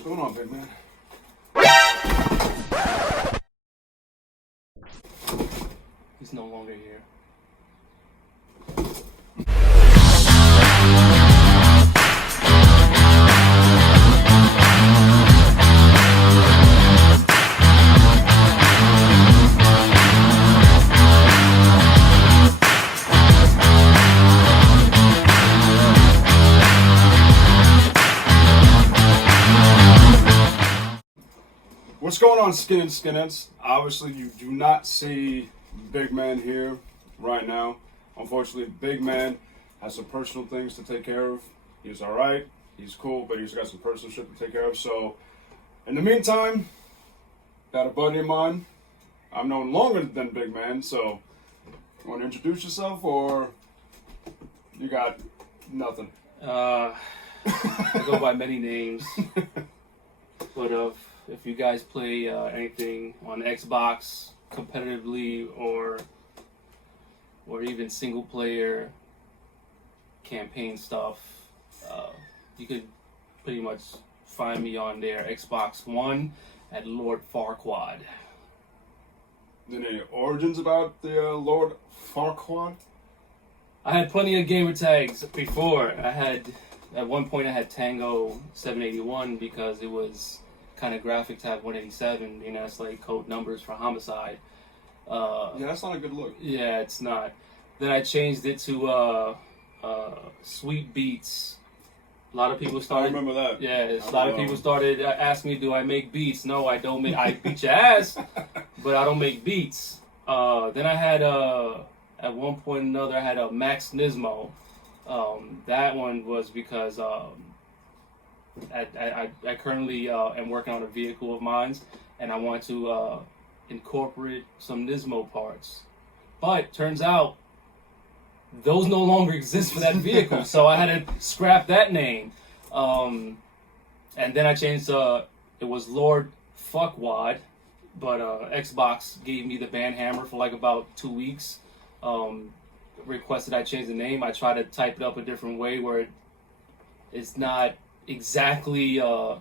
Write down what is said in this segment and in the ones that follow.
What's going on, big man? He's no longer here. What's going on, skinheads? Obviously, you do not see Big Man here right now. Unfortunately, Big Man has some personal things to take care of. He's all right. He's cool, but he's got some personal shit to take care of. So, in the meantime, got a buddy of mine. I'm known longer than Big Man, so you want to introduce yourself, or you got nothing? I go by many names, but if you guys play anything on Xbox competitively or even single player campaign stuff, you could pretty much find me on there. Xbox One at Lord Farquaad. Any origins about the Lord Farquaad? I had plenty of gamer tags before. At one point I had Tango 781 because it was kind of graphic to have 187. You know, it's like code numbers for homicide. Yeah, that's not a good look. Yeah, it's not. Then I changed it to Sweet Beats. A lot of people started. I remember that. Yeah, a lot of people started asking me, "Do I make beats?" No, I don't make. I beat your ass, but I don't make beats. Then I had at one point or another I had a Max Nismo. That one was because I currently am working on a vehicle of mine, and I want to incorporate some Nismo parts. But turns out those no longer exist for that vehicle, so I had to scrap that name. And then I changed. It was Lord Fuckwad, but Xbox gave me the band hammer for like about 2 weeks. Requested I change the name. I tried to type it up a different way where it's not exactly the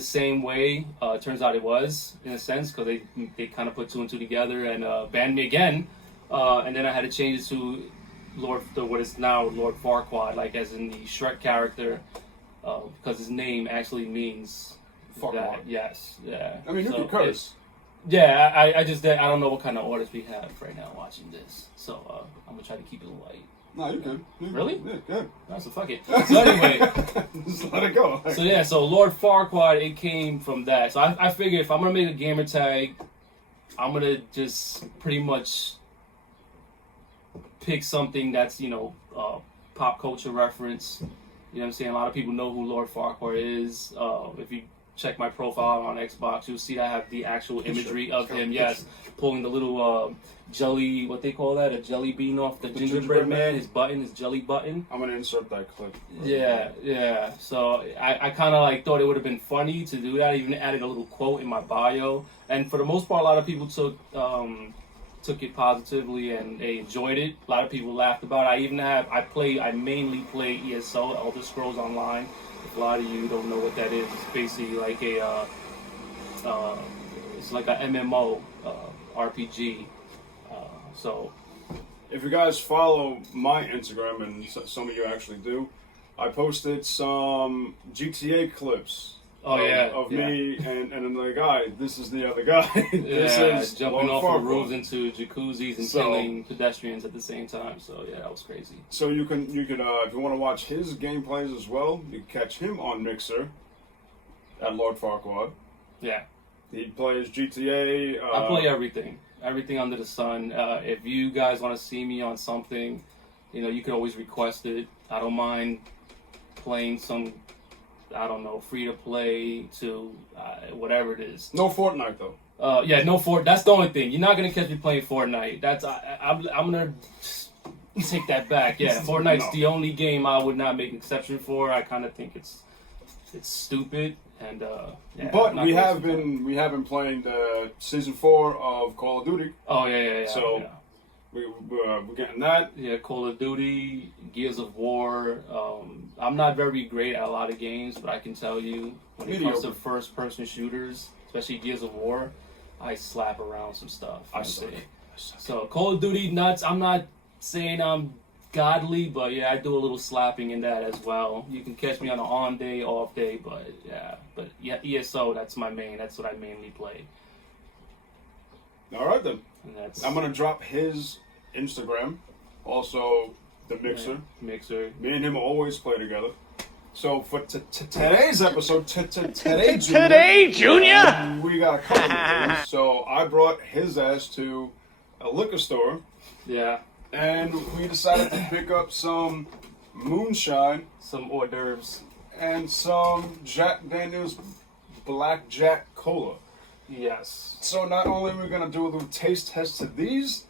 same way. Turns out it was, in a sense, because they kind of put two and two together and banned me again. And then I had to change it to what is now Lord Farquaad, like as in the Shrek character, because his name actually means Farquaad. that. Yes, yeah. I mean, you can curse. Yeah, I don't know what kind of orders we have right now watching this, so I'm gonna try to keep it light. No, you're good. Really? Yeah, good. No, so fuck it. So anyway, just let it go. so yeah, so Lord Farquaad, it came from that. So I figured if I'm gonna make a gamer tag, I'm gonna just pretty much pick something that's, pop culture reference. You know what I'm saying? A lot of people know who Lord Farquaad is. If you check my profile on Xbox, you'll see that I have the actual imagery of him. Yes, pulling the little jelly, what they call that, a jelly bean off the gingerbread man. His jelly button. I'm gonna insert that clip. Yeah. So I kind of like thought it would have been funny to do that. Even added a little quote in my bio, and for the most part, a lot of people took it positively and they enjoyed it. A lot of people laughed about it. I mainly play ESO, Elder Scrolls Online. If a lot of you don't know what that is, it's basically like it's like a MMO RPG. So if you guys follow my Instagram, and some of you actually do, I posted some GTA clips. Of me and another guy. This is the other guy. This is jumping Lord off of Farquaad. roofs into jacuzzis and killing pedestrians at the same time. So yeah, that was crazy. So you could if you want to watch his gameplays as well, you can catch him on Mixer at Lord Farquaad. Yeah, he plays GTA. I play everything under the sun. If you guys want to see me on something, you can always request it. I don't mind playing some, I don't know, free to play to whatever it is. No Fortnite though. No Fortnite. That's the only thing. You're not gonna catch me playing Fortnite. I'm gonna take that back. Yeah, Fortnite's the only game I would not make an exception for. I kind of think it's stupid. And but we have been playing the season 4 of Call of Duty. Oh yeah. So We're getting that. Yeah, Call of Duty, Gears of War. I'm not very great at a lot of games, but I can tell you when it comes to first-person shooters, especially Gears of War, I slap around some stuff. I suck. So Call of Duty nuts. I'm not saying I'm godly, but yeah, I do a little slapping in that as well. You can catch me on an on day, off day, but yeah, ESO. That's my main. That's what I mainly play. All right then. And that's I'm gonna drop his Instagram, also the Mixer. Mixer. Me and him always play together. So for today's episode, Today, Junior, we got a couple of things. So I brought his ass to a liquor store. Yeah. And we decided to pick up some moonshine, Some hors d'oeuvres. and some Jack Daniel's Black Jack Cola. Yes. So not only are we going to do a little taste test to these,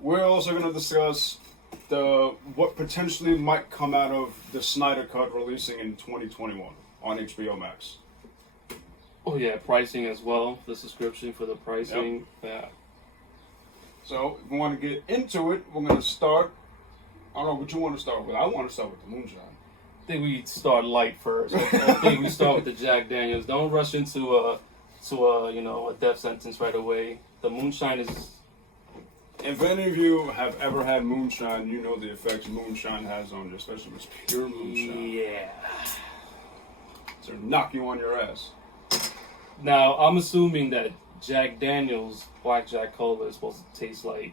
we're also going to discuss what potentially might come out of the Snyder Cut releasing in 2021 on HBO Max. Oh yeah, pricing as well. The subscription for the pricing. Yeah. So if we want to get into it, we're going to start. I don't know what you want to start with. I want to start with the moonshine. I think we start light first. I think we start with the Jack Daniels. Don't rush into a death sentence right away. The moonshine is. If any of you have ever had moonshine, you know the effects moonshine has on you, especially if it's pure moonshine. Yeah. So knock you on your ass. Now I'm assuming that Jack Daniels Black Jack Cola is supposed to taste like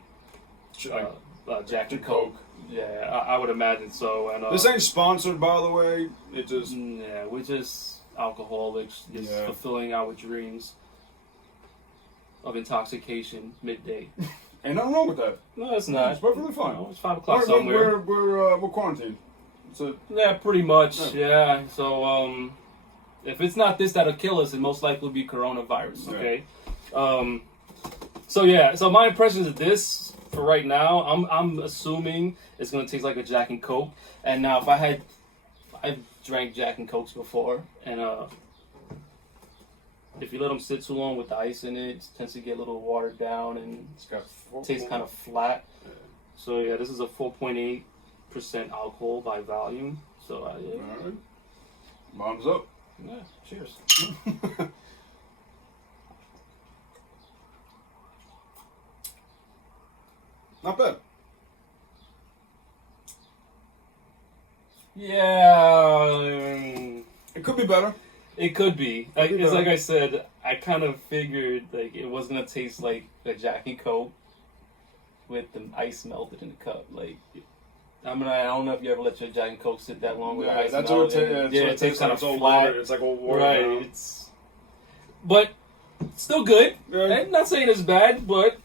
Jack and Coke. Yeah, I would imagine so. And this ain't sponsored, by the way. It just we're just alcoholics, just fulfilling our dreams of intoxication midday. Ain't nothing wrong with that. No, it's not. It's perfectly fine. No, it's 5 o'clock somewhere. We're quarantined. So yeah, pretty much. Yeah. So if it's not this that'll kill us, it most likely will be coronavirus. Okay. So my impressions of this for right now, I'm assuming it's gonna taste like a Jack and Coke. And now I've drank Jack and Cokes before, and if you let them sit too long with the ice in it tends to get a little watered down and it's got tastes kind of flat. Yeah. So yeah, this is a 4.8% alcohol by volume. So all right. Mom's up. Yeah. Cheers. Not bad. Yeah. It could be better. It could be. It's like I said, I kind of figured like it was gonna taste like a Jack and Coke with the ice melted in the cup. Like, I don't know if you ever let your Jack and Coke sit that long with ice that's melted. what It tastes kind of flat. flat. It's like a water. Right. But still good. Yeah. I'm not saying it's bad, but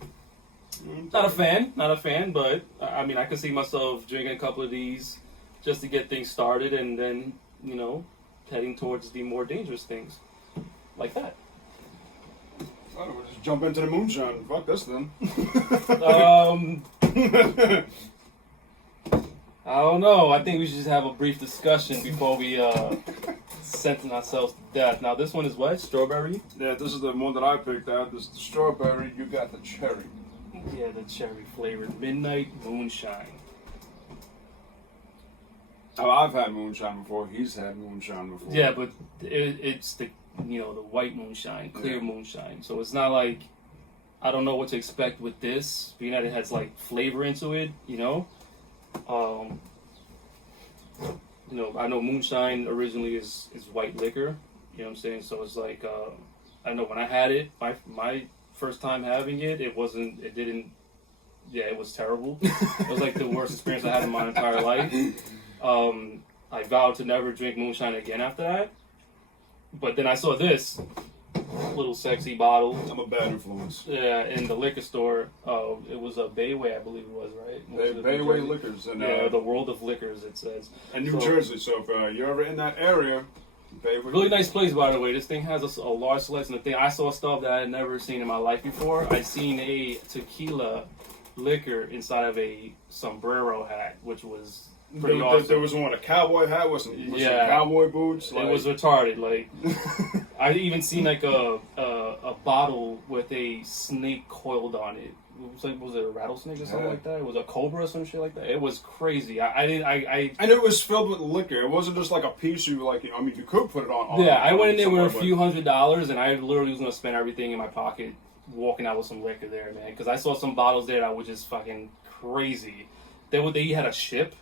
not a fan. Not a fan. But I mean, I can see myself drinking a couple of these just to get things started, and then heading towards the more dangerous things, like that. Oh, we'll just jump into the moonshine. Fuck this then. I don't know. I think we should just have a brief discussion before we sentence ourselves to death. Now, this one is what? Strawberry? Yeah, this is the one that I picked out. This is the strawberry. You got the cherry. Yeah, the cherry flavored midnight moonshine. Oh, I've had moonshine before. He's had moonshine before. Yeah, but it's the the white moonshine, clear moonshine. So it's not like I don't know what to expect with this, being that it has like flavor into it. I know moonshine originally is white liquor. You know what I'm saying? So it's like I know when I had it, my first time having it, it was terrible. It was like the worst experience I had in my entire life. I vowed to never drink moonshine again after that. But then I saw this little sexy bottle. I'm a bad influence. Yeah, in the liquor store. It was a Bayway, I believe it was, right? Bayway Liquors. And, the World of Liquors, it says. In New Jersey. So if you're ever in that area, Bayway. Really nice place, by the way. This thing has a large selection of things. I saw stuff that I had never seen in my life before. I seen a tequila liquor inside of a sombrero hat, which was pretty awesome. There was one, a cowboy hat with some cowboy boots. It was retarded. Like, I even seen like a bottle with a snake coiled on it was it a rattlesnake or something like that? It was a cobra or some shit like that. It was crazy. I And it was filled with liquor. It wasn't just like a piece you like. I mean, you could put it on. Yeah, I went in there with a few $100s, and I literally was gonna spend everything in my pocket, walking out with some liquor there, man. Because I saw some bottles there that were just fucking crazy. They had a ship.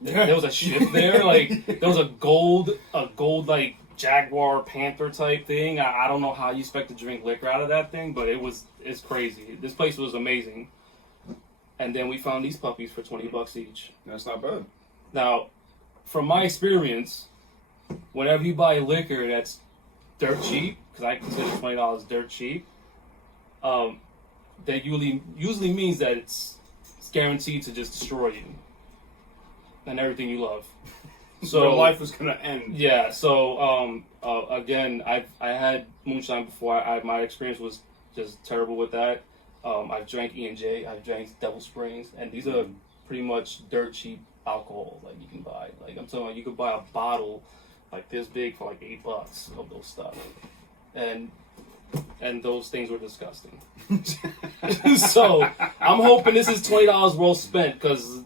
There was a ship there. Like there was a gold like Jaguar Panther type thing. I don't know how you expect to drink liquor out of that thing, but it's crazy. This place was amazing. And then we found these puppies for $20 each. That's not bad. Now, from my experience, whenever you buy liquor that's dirt cheap, because I consider $20 dirt cheap, that usually means that it's guaranteed to just destroy you and everything you love. So your life is gonna end. Yeah. So again, I had moonshine before. My experience was just terrible with that. I've drank E&J. I've drank Devil Springs, and these are pretty much dirt cheap alcohol. Like you can buy. Like I'm telling you could buy a bottle like this big for like $8 of those stuff, and those things were disgusting. So I'm hoping this is $20 well spent, because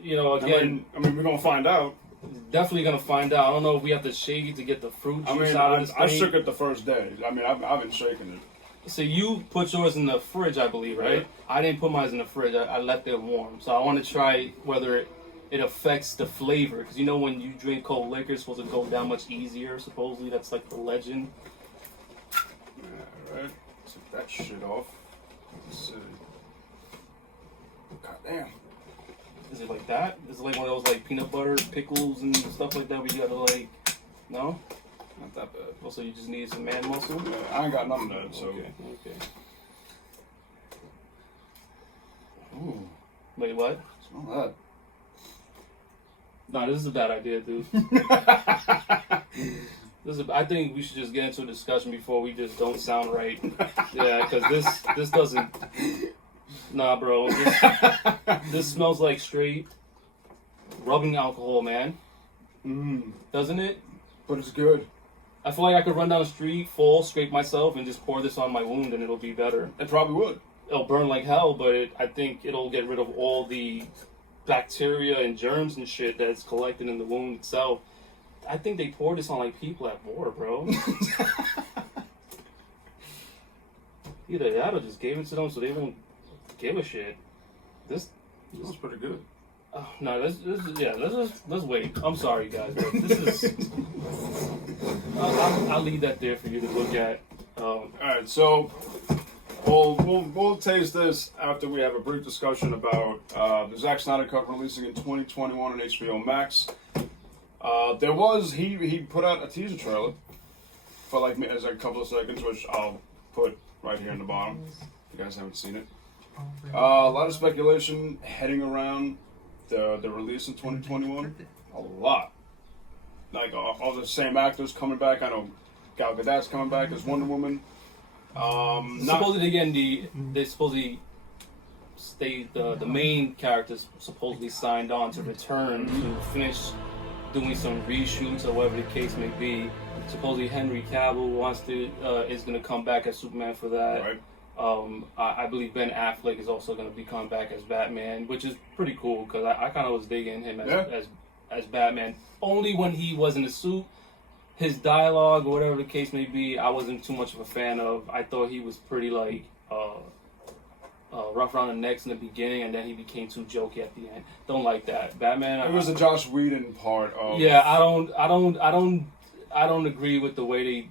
again, I mean, we're gonna find out. Definitely gonna find out. I don't know if we have to shake it to get the fruit juice out of this thing. I shook it the first day. I mean, I've been shaking it. So you put yours in the fridge, I believe, right? Yeah. I didn't put mine in the fridge. I left it warm. So I want to try whether it affects the flavor. Because when you drink cold liquor, it's supposed to go down much easier, supposedly. That's like the legend. Alright. Take that shit off. Let's see. God damn. Is it like that? Is it like one of those like peanut butter pickles and stuff like that where you gotta like... No? Not that bad. Also, you just need some man muscle? Yeah, I ain't got none of that, so... Okay. Ooh. Wait, what? Smell that. No, this is a bad idea, dude. I think we should just get into a discussion before we just don't sound right. Yeah, because this doesn't... Nah, bro. This smells like straight rubbing alcohol, man. Doesn't it? But it's good. I feel like I could run down the street, fall, scrape myself, and just pour this on my wound, and it'll be better. It probably would. It'll burn like hell, but I think it'll get rid of all the bacteria and germs and shit that's collected in the wound itself. I think they poured this on like people at war, bro. Either that or just gave it to them so they won't give a shit. This is pretty good. No, let's wait. I'm sorry, guys. But this is. I'll leave that there for you to look at. All right, so we'll taste this after we have a brief discussion about the Zack Snyder Cut releasing in 2021 on HBO Max. He put out a teaser trailer for like as a couple of seconds, which I'll put right here in the bottom if you guys haven't seen it. A lot of speculation heading around the release in 2021. A lot. Like all the same actors coming back. I know Gal Gadot's coming back as Wonder Woman. Supposedly again, they supposedly the main characters supposedly signed on to return to finish doing some reshoots or whatever the case may be. Supposedly Henry Cavill is going to come back as Superman for that. Right. I believe Ben Affleck is also going to be coming back as Batman, which is pretty cool because I kind of was digging him as Batman. Only when he was in the suit, his dialogue or whatever the case may be, I wasn't too much of a fan of. I thought he was pretty like rough around the necks in the beginning, and then he became too jokey at the end. Don't like that. Batman. It was the Joss Whedon part of. Yeah, I don't agree with the way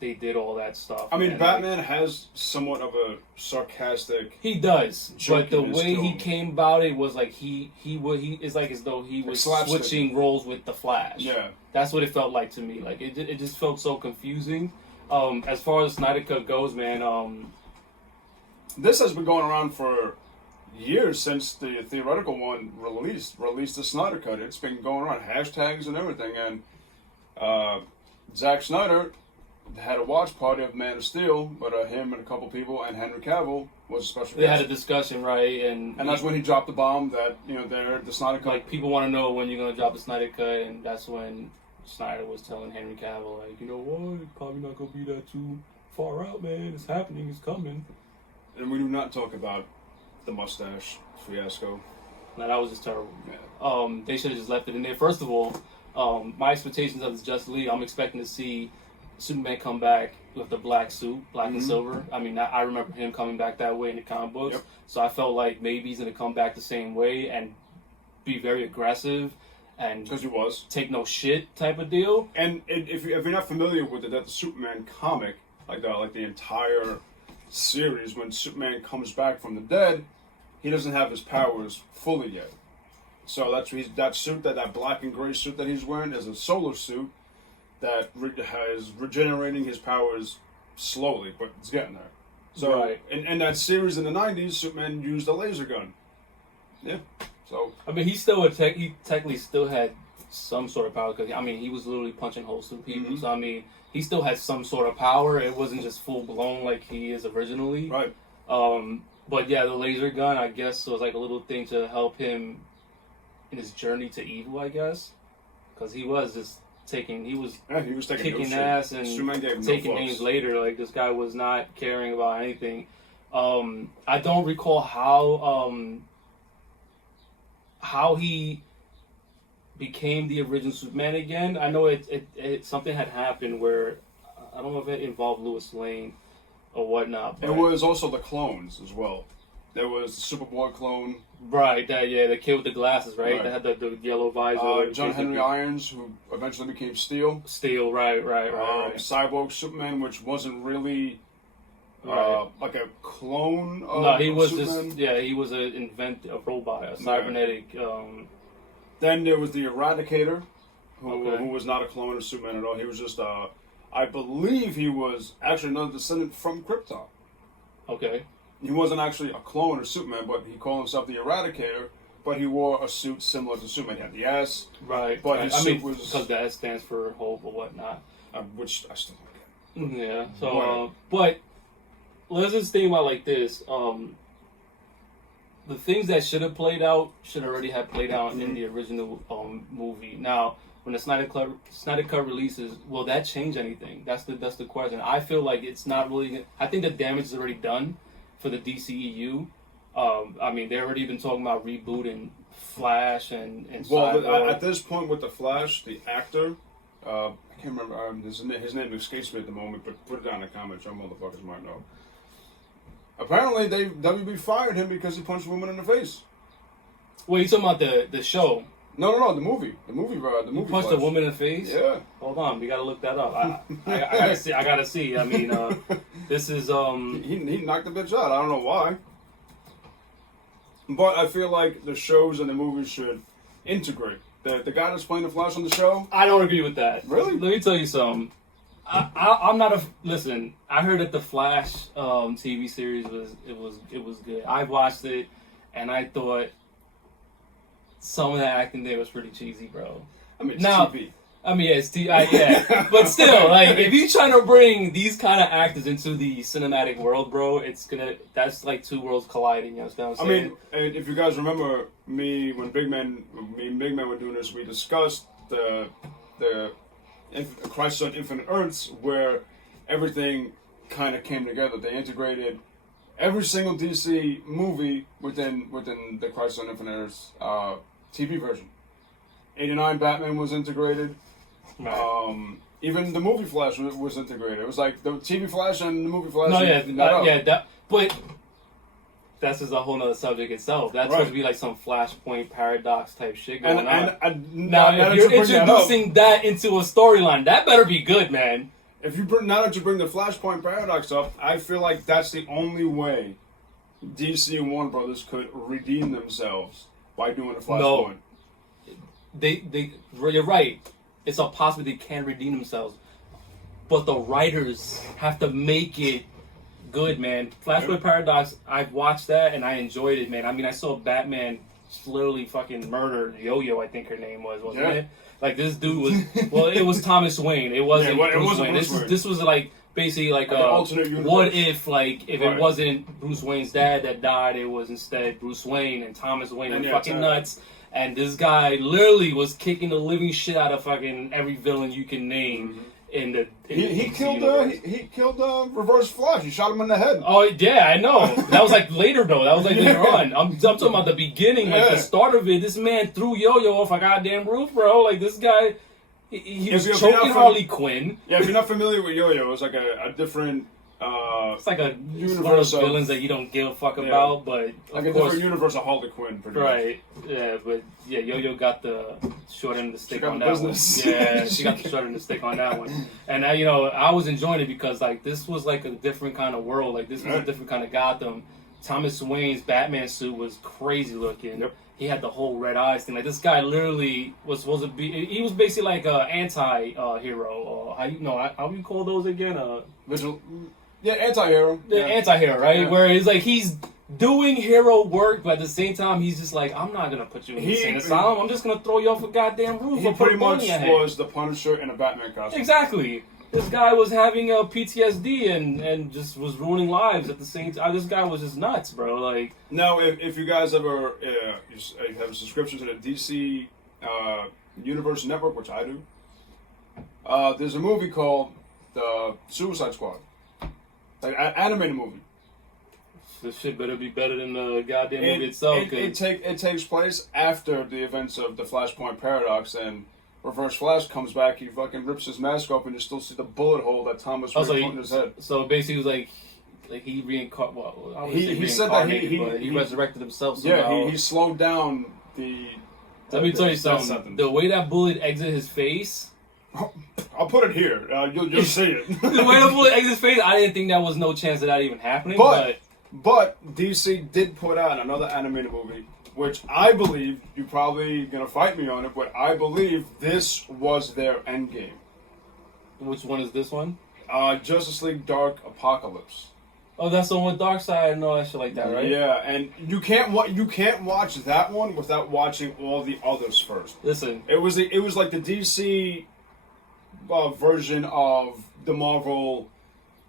they did all that stuff. I mean, Batman has somewhat of a sarcastic. He does, but the way tone. he came about it was like he it's like as though he was switching roles with the Flash. Yeah, that's what it felt like to me. Like it just felt so confusing. As far as Snyder Cut goes, man, this has been going around for years since the theoretical one released the Snyder Cut. It's been going around, hashtags and everything, and Zack Snyder had a watch party of Man of Steel, but him and a couple people and Henry Cavill was a special guest. They had a discussion, right? And that's when he dropped the bomb that the Snyder Cut. Like people want to know when you're gonna drop the Snyder Cut, and that's when Snyder was telling Henry Cavill, like, you know what, it's probably not gonna be that too far out, man. It's happening, it's coming. And we do not talk about the mustache fiasco. No, that was just terrible. Yeah. They should have just left it in there. First of all, my expectations of this Justice League, I'm expecting to see Superman come back with the black suit, black and silver. I mean, I remember him coming back that way in the comic books. Yep. So I felt like maybe he's going to come back the same way and be very aggressive and Because he was. take no shit type of deal. And if you're not familiar with it, that the Superman comic, like the entire series, when Superman comes back from the dead, he doesn't have his powers fully yet. So that suit, that black and gray suit that he's wearing, is a solar suit that has regenerating his powers slowly, but it's getting there. So Right. in that series in the 90s, Superman used a laser gun. Yeah. So I mean, he technically still had some sort of power because I mean he was literally punching holes through people. So I mean he still had some sort of power. It wasn't just full blown like he is originally. right. But yeah, the laser gun I guess was like a little thing to help him in his journey to evil. I guess because he was taking kicking no ass shit. and Superman gave him taking no fucks. names later. Like this guy was not caring about anything. I don't recall how he became the original Superman again. I know it something had happened where I don't know if it involved Lois Lane or whatnot. But It was also the clones as well. There was the Superboy clone, right, the kid with the glasses, right? Right. That had the yellow visor. John Henry basically. Irons, who eventually became Steel. Steel, right. Cyborg Superman, which wasn't really Right. like a clone of No, he was Superman. he was a robot, a cybernetic. Then there was the Eradicator, Okay. who was not a clone of Superman at all. He was just, I believe he was actually another descendant from Krypton. Okay. He wasn't actually a clone of Superman, but he called himself the Eradicator, but he wore a suit similar to Superman. He had the S, Right. But right. his I mean, suit was- because the S stands for hope or whatnot. which I still don't get. Yeah. So, Right. but let's just think about it like this. The things that should have played out should already have played out in the original movie. Now, when the Snyder Cut releases, will that change anything? That's the question. I feel like it's not really. I think the damage is already done for the DCEU. I mean, they've already been talking about rebooting Flash and Well, Cyborg. at this point with the Flash, the actor, I can't remember his name escapes me at the moment, but put it down in the comments. Some motherfuckers might know. Apparently, WB fired him because he punched a woman in the face. Wait, you talking about the show? No, the movie, the movie. Punched a Flash. woman in the face? Yeah. Hold on, we gotta look that up. I gotta see. I mean, this is He knocked the bitch out. I don't know why. But I feel like the shows and the movies should integrate. The guy that's playing the Flash on the show. I don't agree with that. Really? Let me tell you something. I'm not a listen. I heard that the Flash TV series was good. I watched it, and I thought some of the acting there was pretty cheesy, bro. I mean, it's Now- TV. I mean, yeah, it's yeah, but still, like, if you're trying to bring these kind of actors into the cinematic world, bro, that's like two worlds colliding. You understand what I'm I saying? mean, and if you guys remember me and Big Man were doing this, we discussed the Crisis on Infinite Earths, where everything kind of came together. They integrated every single DC movie within the Crisis on Infinite Earths TV version. 89 Batman was integrated. Right. Even the movie Flash was integrated. It was like the TV Flash and the movie Flash. No, and but that's just a whole nother subject itself. That's supposed to be like some Flashpoint paradox type shit going on. Now, if you're introducing that into a storyline, that better be good, man. Now that you bring the Flashpoint paradox up, I feel like that's the only way DC and Warner Brothers could redeem themselves by doing a Flashpoint. You're right. It's a possibility they can redeem themselves, but the writers have to make it good, man. Flashpoint Paradox, I've watched that and I enjoyed it, man. I mean, I saw Batman literally fucking murder Yo-Yo, I think her name was, wasn't it? Like, this dude was, well, it was Thomas Wayne. It wasn't Bruce Wayne. This was like, basically like alternate universe. What if, like, if Right. it wasn't Bruce Wayne's dad that died, it was instead Bruce Wayne and Thomas Wayne were fucking nuts. And this guy literally was kicking the living shit out of fucking every villain you can name. in the He DC killed universe. he killed Reverse Flash. He shot him in the head. Oh yeah, I know. That was like later though. That was like later on. I'm talking about the beginning, like the start of it. This man threw Yo-Yo off a goddamn roof, bro. Like this guy, he was choking Harley Quinn. Yeah, if you're not familiar with Yo-Yo, it's like a different. It's like a universe one of those of villains that you don't give a fuck about, but like of a course, different universe of Harley Quinn. Pretty right? Yeah, but yeah, Yo-Yo got the short end of the stick got on the that business. one. Yeah, she got the short end of the stick on that one. And I was enjoying it because like this was like a different kind of world. Like this was a different kind of Gotham. Thomas Wayne's Batman suit was crazy looking. Yep. He had the whole red eyes thing. Like this guy literally was supposed to be. He was basically like a anti-hero. Or how you call those again? Vigil. Yeah, anti-hero. The anti-hero, right? Yeah. Where it's like he's doing hero work, but at the same time he's just like, I'm not gonna put you in the insane asylum. I'm just gonna throw you off a goddamn roof. He pretty much was the Punisher in a Batman costume. Exactly. This guy was having a PTSD and just was ruining lives at the same time. This guy was just nuts, bro. Like now, if you guys ever have a subscription to the DC Universe Network, which I do, there's a movie called The Suicide Squad. Like an animated movie. this shit better be better than the goddamn movie itself. It takes place after the events of the Flashpoint Paradox, and Reverse Flash comes back. He fucking rips his mask open. You still see the bullet hole that Thomas Wayne put in his head. So basically, it was like he reincarnated. Well, I wouldn't say he said that he resurrected himself somehow. Yeah, he slowed down the. Let me tell you something. The way that bullet exited his face. I'll put it here. You'll see it. The way the bullet exited his face, I didn't think there was no chance of that even happening. But DC did put out another animated movie, which I believe, you're probably going to fight me on it, but I believe this was their end game. Which one is this one? Justice League Dark Apocalypse. Oh, that's the one with Darkseid and all that shit like that, right? Yeah, and you can't watch that one without watching all the others first. Listen, it was like the DC version of the Marvel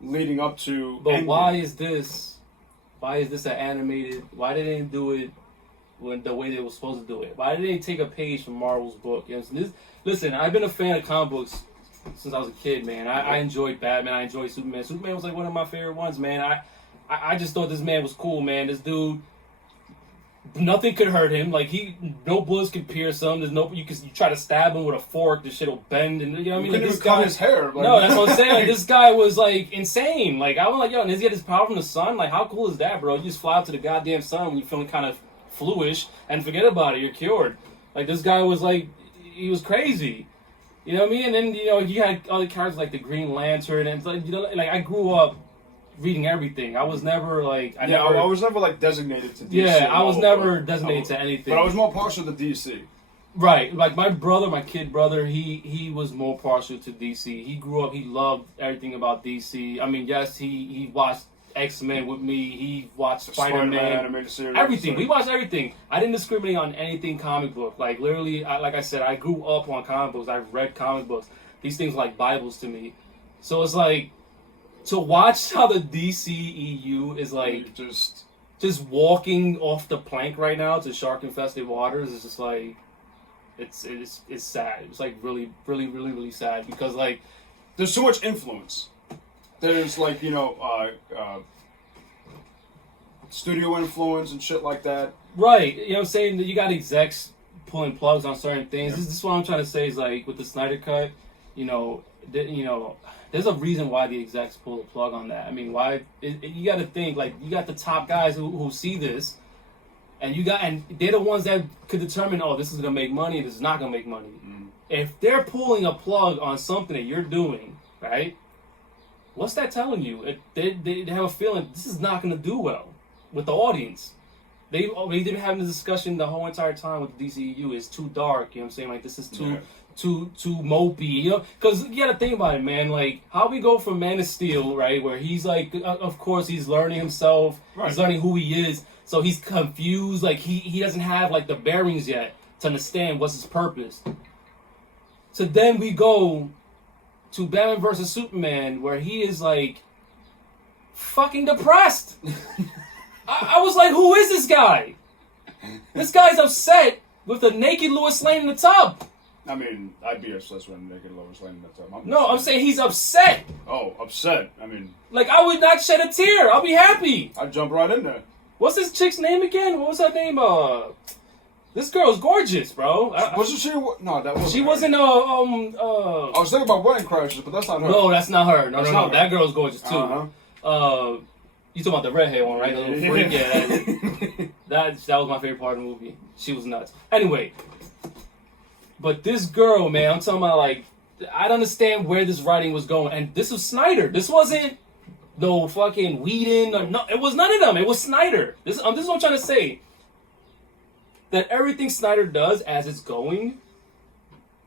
leading up to. but Endgame. why is this an animated? Why did they do it when the way they were supposed to do it? Why did they take a page from Marvel's book? You know, listen, I've been a fan of comic books since I was a kid, man. I enjoyed Batman. I enjoyed Superman. Superman was like one of my favorite ones, man. I just thought this man was cool, man. This dude, nothing could hurt him. Like no bullets could pierce him. You try to stab him with a fork, the shit'll bend, and you know what I mean. Couldn't Like, even cut his hair. Like, no, that's what I'm saying. Like, this guy was like insane. Like I was like, yo, and does he get his power from the sun? Like how cool is that, bro? You just fly up to the goddamn sun when you're feeling kind of fluish and forget about it. You're cured. Like this guy was like, he was crazy. You know what I mean? And then you had other characters like the Green Lantern, and it's like like I grew up reading everything. I was never like I was never like designated to DC. Yeah, I was never designated to anything. But I was more partial to DC. Right, like my kid brother, he was more partial to DC. He grew up, he loved everything about DC. I mean, yes, he watched X-Men with me. He watched Spider-Man animated series, everything. We watched everything. I didn't discriminate on anything comic book. Like literally, like I said, I grew up on comic books. I've read comic books. These things are like Bibles to me. So it's like to watch how the DCEU is like just walking off the plank right now to shark-infested waters. It's just like it's sad. It's like really, really, really, really sad because like there's too much influence. There's like studio influence and shit like that. Right, you know what I'm saying? You got execs pulling plugs on certain things. This is what I'm trying to say is like with the Snyder cut, there's a reason why the execs pull the plug on that. I mean, why? You got to think like you got the top guys who see this, and they're the ones that could determine, oh, this is gonna make money, this is not gonna make money. If they're pulling a plug on something that you're doing, right? What's that telling you? They have a feeling this is not going to do well with the audience. They've been having this discussion the whole entire time with the DCEU. It's too dark, you know what I'm saying? Like, this is too mopey, you know? Because you got to think about it, man. Like, how we go from Man of Steel, right, where he's like, of course, he's learning himself. Right. He's learning who he is. So he's confused. Like, he doesn't have, like, the bearings yet to understand what's his purpose. So then we go to Batman vs. Superman, where he is like fucking depressed. I was like, who is this guy? This guy's upset with the naked Lois Lane in the tub. I mean, I'd be upset when naked Lois Lane that time. No, I'm saying he's upset. Oh, upset. I mean, like I would not shed a tear. I'll be happy. I'd jump right in there. What's this chick's name again? What was her name? This girl's gorgeous, bro. Wasn't she? No, that wasn't. She her. wasn't. I was thinking about Wedding Crashers, but that's not her. No, that's not her. No, that's no. Her. That girl's gorgeous too. Uh-huh. You talking about the redhead one, right? The little freak. Yeah. That was my favorite part of the movie. She was nuts. Anyway, but this girl, man, I'm talking about like I don't understand where this writing was going, and this was Snyder. This wasn't no fucking Whedon. Or no, it was none of them. It was Snyder. This is what I'm trying to say. That everything Snyder does as it's going,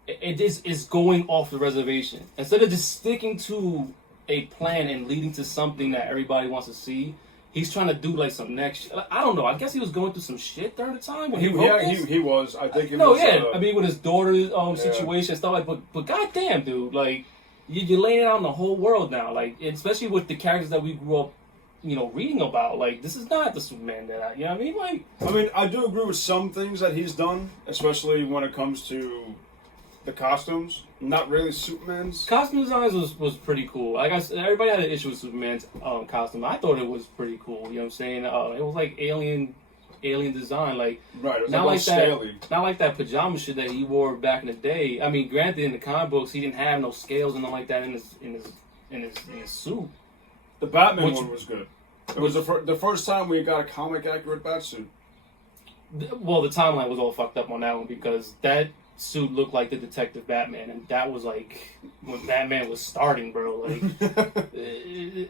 it is going off the reservation. Instead of just sticking to a plan and leading to something that everybody wants to see, he's trying to do like some next. I don't know. I guess he was going through some shit during the time when he wrote this. He was. I think. I mean, with his daughter's situation and stuff like. But goddamn, dude, like you're laying it out on the whole world now. Like especially with the characters that we grew up, reading about. Like this is not the Superman that you know what I mean? Like, I mean, I do agree with some things that he's done, especially when it comes to the costumes. Not really Superman's. Costume designs was pretty cool. Like I said, everybody had an issue with Superman's costume. I thought it was pretty cool. You know what I'm saying? It was like alien design. Like right. It was not like that. Not like that pajama shit that he wore back in the day. I mean, granted, in the comic books, he didn't have no scales and nothing like that in his suit. The Batman one was good. It was the first time we got a comic accurate Batsuit. Well, the timeline was all fucked up on that one because that suit looked like the Detective Batman, and that was like when Batman was starting, bro. Like,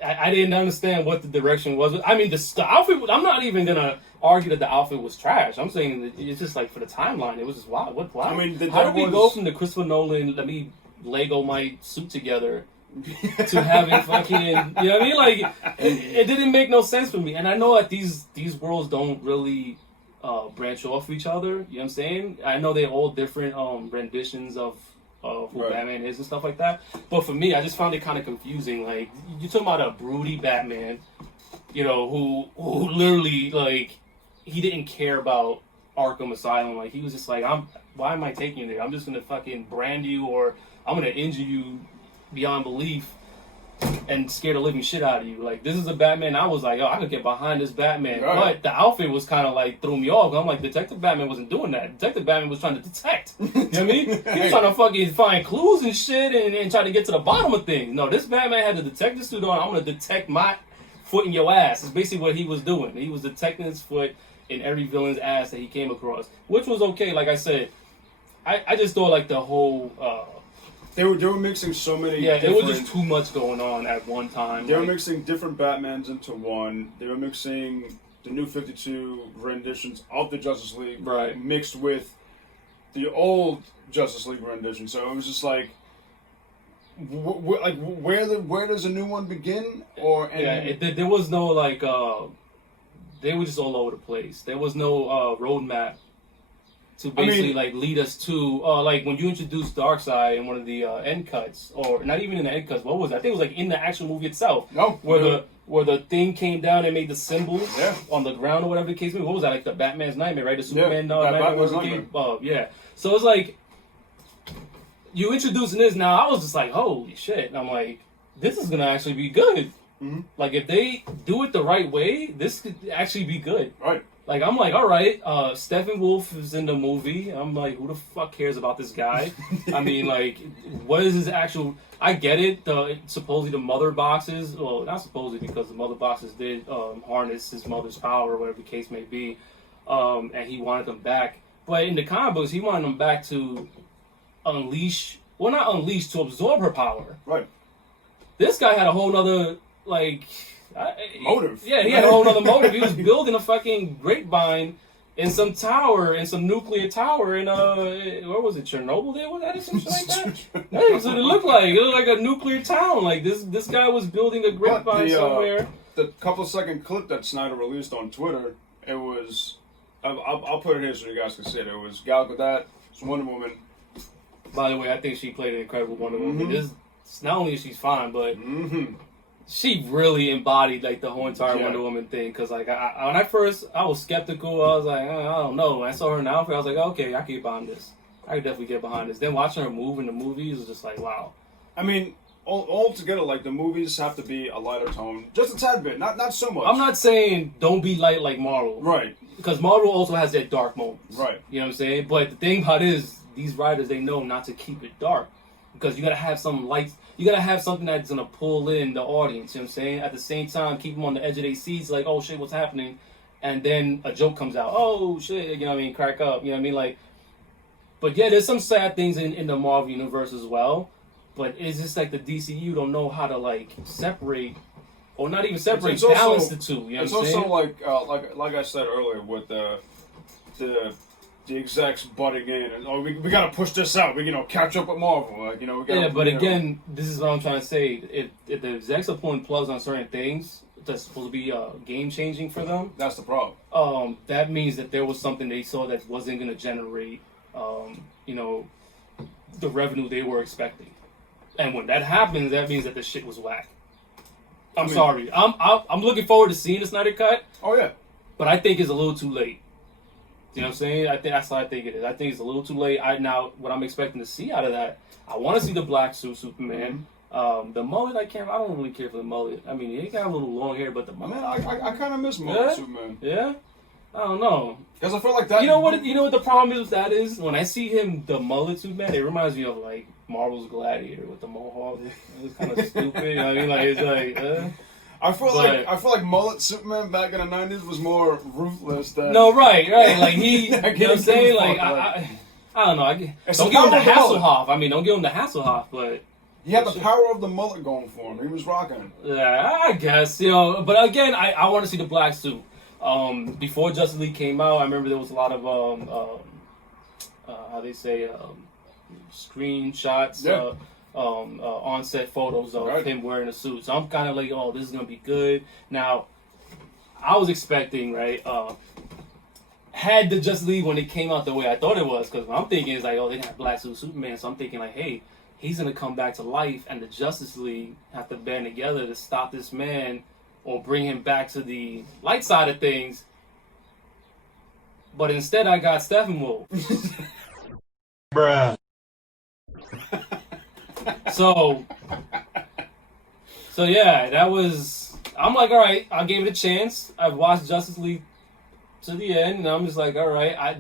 I didn't understand what the direction was. I mean, the outfit. I'm not even gonna argue that the outfit was trash. I'm saying that it's just like for the timeline, it was just wild. Why? I mean, how did we go from the Christopher Nolan? Let me Lego my suit together. To having fucking, you know what I mean? Like, it didn't make no sense for me. And I know that these worlds don't really branch off each other. You know what I'm saying? I know they're all different renditions of who Batman is and stuff like that. But for me, I just found it kind of confusing. Like, you're talking about a broody Batman, who literally, like, he didn't care about Arkham Asylum. Like, he was just like, why am I taking you there? I'm just going to fucking brand you or I'm going to injure you beyond belief and scare the living shit out of you. Like, this is a Batman. I was like, I could get behind this Batman. Right. But the outfit was kind of like, threw me off. I'm like, Detective Batman wasn't doing that. Detective Batman was trying to detect. You know what I mean? He was trying to fucking find clues and shit and try to get to the bottom of things. No, this Batman had the detective suit on. I'm going to detect my foot in your ass. That's basically what he was doing. He was detecting his foot in every villain's ass that he came across, which was okay. Like I said, I just thought like the whole... They were mixing so many. Yeah, it was just too much going on at one time. They were mixing different Batmans into one. They were mixing the New 52 renditions of the Justice League, mixed with the old Justice League rendition. So it was just like, where does a new one begin? There was no like. They were just all over the place. There was no roadmap to basically like lead us to like when you introduced Darkseid in one of the end cuts, or not even in the end cuts. What was it? I think it was like in the actual movie itself. No, where the thing came down and made the symbol on the ground or whatever the case may be. What was that? Like the Batman's nightmare, right? The Superman nightmare. Yeah. So it's like you introducing this now. I was just like, holy shit! And I'm like, this is gonna actually be good. Mm-hmm. Like if they do it the right way, this could actually be good. Right. Like, I'm like, all right, Steppenwolf is in the movie. I'm like, who the fuck cares about this guy? I mean, like, what is his actual... I get it, supposedly the mother boxes, well, not supposedly because the mother boxes did harness his mother's power, or whatever the case may be, and he wanted them back. But in the comic books, he wanted them back to unleash... Well, not unleash, to absorb her power. Right. This guy had a whole nother, like... motive. Yeah, he had a whole other motive. He was building a fucking grapevine in some tower, in some nuclear tower in where was it? Chernobyl? There was that or something like that. That's what it looked like. It looked like a nuclear town. Like this guy was building a grapevine somewhere. The couple-second clip that Snyder released on Twitter, it was. I'll put it here so you guys can see it. It was Gal Gadot, it's Wonder Woman. By the way, I think she played an incredible Wonder Woman. It's not only is she's fine, but. She really embodied like the whole entire Wonder Woman thing. Because like when I was skeptical. I was like, I don't know. When I saw her in the outfit, I was like, okay, I can get behind this. I could definitely get behind this. Then watching her move in the movies was just like, wow. I mean, all together, like, the movies have to be a lighter tone, just a tad bit, not so much. I'm not saying don't be light like Marvel, right, because Marvel also has their dark moments, right. You know what I'm saying? But the thing about it is, these writers, they know not to keep it dark, because you gotta have some lights. You gotta have something that's gonna pull in the audience. You know what I'm saying? At the same time, keep them on the edge of their seats, like, oh shit, what's happening? And then a joke comes out, oh shit, you know what I mean? Crack up, you know what I mean? Like, but yeah, there's some sad things in the Marvel universe as well. But it's just like the DCU don't know how to like separate, or not even separate, it's also, balance the two. You know it's what I'm also saying? like I said earlier with the execs butting in and we gotta push this out. We catch up with Marvel. Like we gotta, yeah. But again, this is what I'm trying to say. If the execs are pulling plugs on certain things that's supposed to be game changing for them, that's the problem. That means that there was something they saw that wasn't going to generate, the revenue they were expecting. And when that happens, that means that the shit was whack. I'm sorry. I'm looking forward to seeing the Snyder Cut. Oh yeah. But I think it's a little too late. You know what I'm saying? I think that's how I think it is. I think it's a little too late. Now what I'm expecting to see out of that, I want to see the black suit Superman. Mm-hmm. The mullet, I don't really care for the mullet. I mean, he got a little long hair, but the mullet. I kind of miss mullet Superman. Yeah. I don't know. Because I feel like that. You know what the problem is with that is? When I see him, the mullet Superman, it reminds me of like Marvel's Gladiator with the mohawk. It's kind of stupid. You know what I mean? Like it's like. I feel like mullet Superman back in the '90s was more ruthless than. No, right. Like he. You know what I'm saying? Like I don't know. Don't give him the Hasselhoff. I mean, don't give him the Hasselhoff, but. He had the power of the mullet going for him. He was rocking it. Yeah, I guess. But again, I want to see the black suit. Before Justice League came out, I remember there was a lot of how they say screenshots, on-set photos of him wearing a suit. So I'm kind of like, oh, this is gonna be good. Now, I was expecting, right? Had the Justice League when it came out the way I thought it was, because what I'm thinking is like, oh, they got black suit Superman. So I'm thinking like, hey, he's gonna come back to life, and the Justice League have to band together to stop this man. Or bring him back to the light side of things. But instead, I got Steppenwolf. Bruh. So yeah, that was... I'm like, all right, I'll give it a chance. I've watched Justice League to the end, and I'm just like, all right,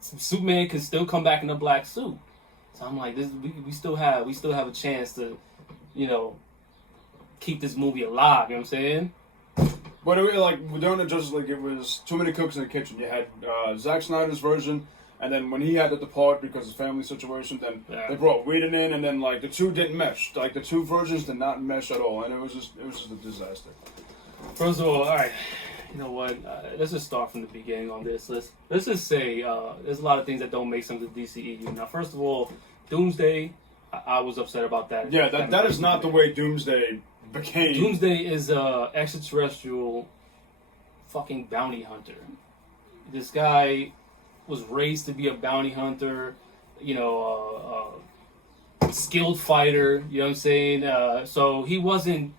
Superman can still come back in a black suit. So I'm like, we still have a chance to, keep this movie alive. You know what I'm saying? But during the Justice League, it was too many cooks in the kitchen. You had Zack Snyder's version, and then when he had to depart because of family situation, then they brought Whedon in, and then the two didn't mesh. Like the two versions did not mesh at all, and it was just a disaster. First of all right, you know what? Let's just start from the beginning on this. Let's just say there's a lot of things that don't make sense with DCEU. Now, first of all, Doomsday, I was upset about that. Yeah, that is not the way Doomsday became. Doomsday is a extraterrestrial fucking bounty hunter. This guy was raised to be a bounty hunter, skilled fighter, you know what I'm saying? So he wasn't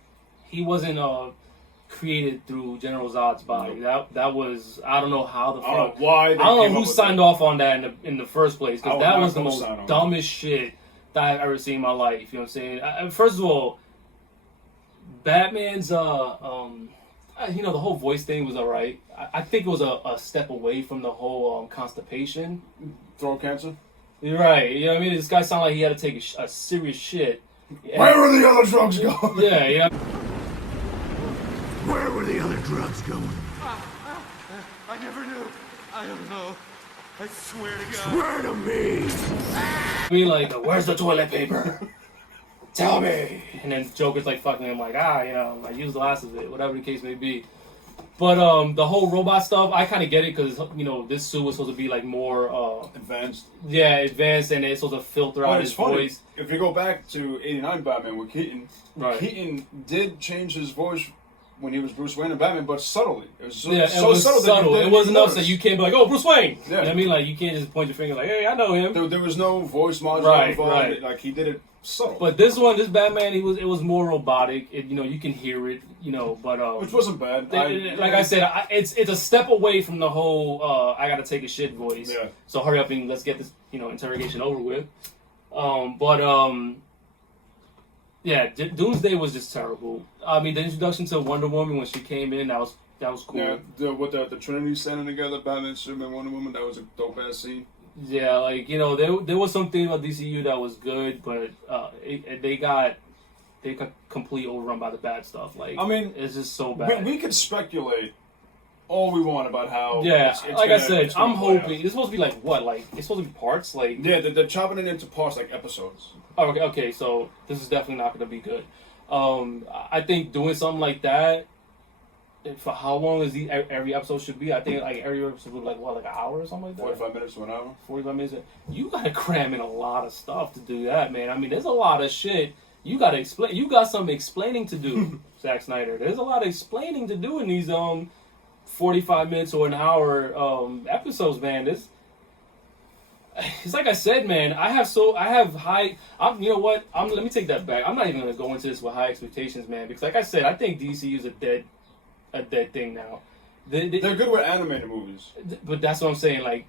created through General Zod's body. That was, I don't know how the fuck. Why? I don't know who signed off on that in the first place, because that was the most dumbest shit that I've ever seen in my life. You know what I'm saying? First of all, Batman's the whole voice thing was alright. I think it was a step away from the whole constipation. Throat cancer? You're right. You know what I mean? This guy sounded like he had to take a serious shit. Where were the other drugs going? Yeah. Where were the other drugs going? I never knew. I don't know. I swear to God. Swear to me! I mean, like, where's the toilet paper? Tell me! And then Joker's like fucking him, like, I use the last of it, whatever the case may be. But the whole robot stuff, I kind of get it, because, this suit was supposed to be, like, more... advanced. Yeah, advanced, and it's supposed to filter out his voice. If you go back to 89 Batman with Keaton, Keaton did change his voice when he was Bruce Wayne and Batman, but subtly. It was so subtle. It wasn't enough so you can't be like, oh, Bruce Wayne! Yeah. You know what I mean? Like, you can't just point your finger like, hey, I know him. There was no voice modulator involved. Right. Like, he did it subtle. But this Batman, it was more robotic. You can hear it, but which wasn't bad. I said, it's a step away from the whole I gotta take a shit voice. Yeah. So hurry up and let's get this interrogation over with. Yeah, Doomsday was just terrible. I mean, the introduction to Wonder Woman when she came in, that was cool. Yeah, with the Trinity standing together, Batman, Superman, Wonder Woman, that was a dope ass scene. Yeah, there was something about DCU that was good, but they got completely overrun by the bad stuff. Like, I mean, it's just so bad. We could speculate all we want about how. Yeah, I said, I'm hoping it's supposed to be like what? Like it's supposed to be parts. Like they're chopping it into parts, like episodes. Oh, okay. So this is definitely not going to be good. I think doing something like that. For how long is every episode should be? I think like every episode would be like an hour or something like that. 45 minutes to an hour. 45 minutes. You gotta cram in a lot of stuff to do that, man. I mean, there's a lot of shit you gotta explain. You got some explaining to do, Zack Snyder. There's a lot of explaining to do in these 45 minutes or an hour episodes, man. It's like I said, man. You know what? Let me take that back. I'm not even gonna go into this with high expectations, man. Because like I said, I think DC is a dead thing now. They're good with animated movies. But that's what I'm saying. Like,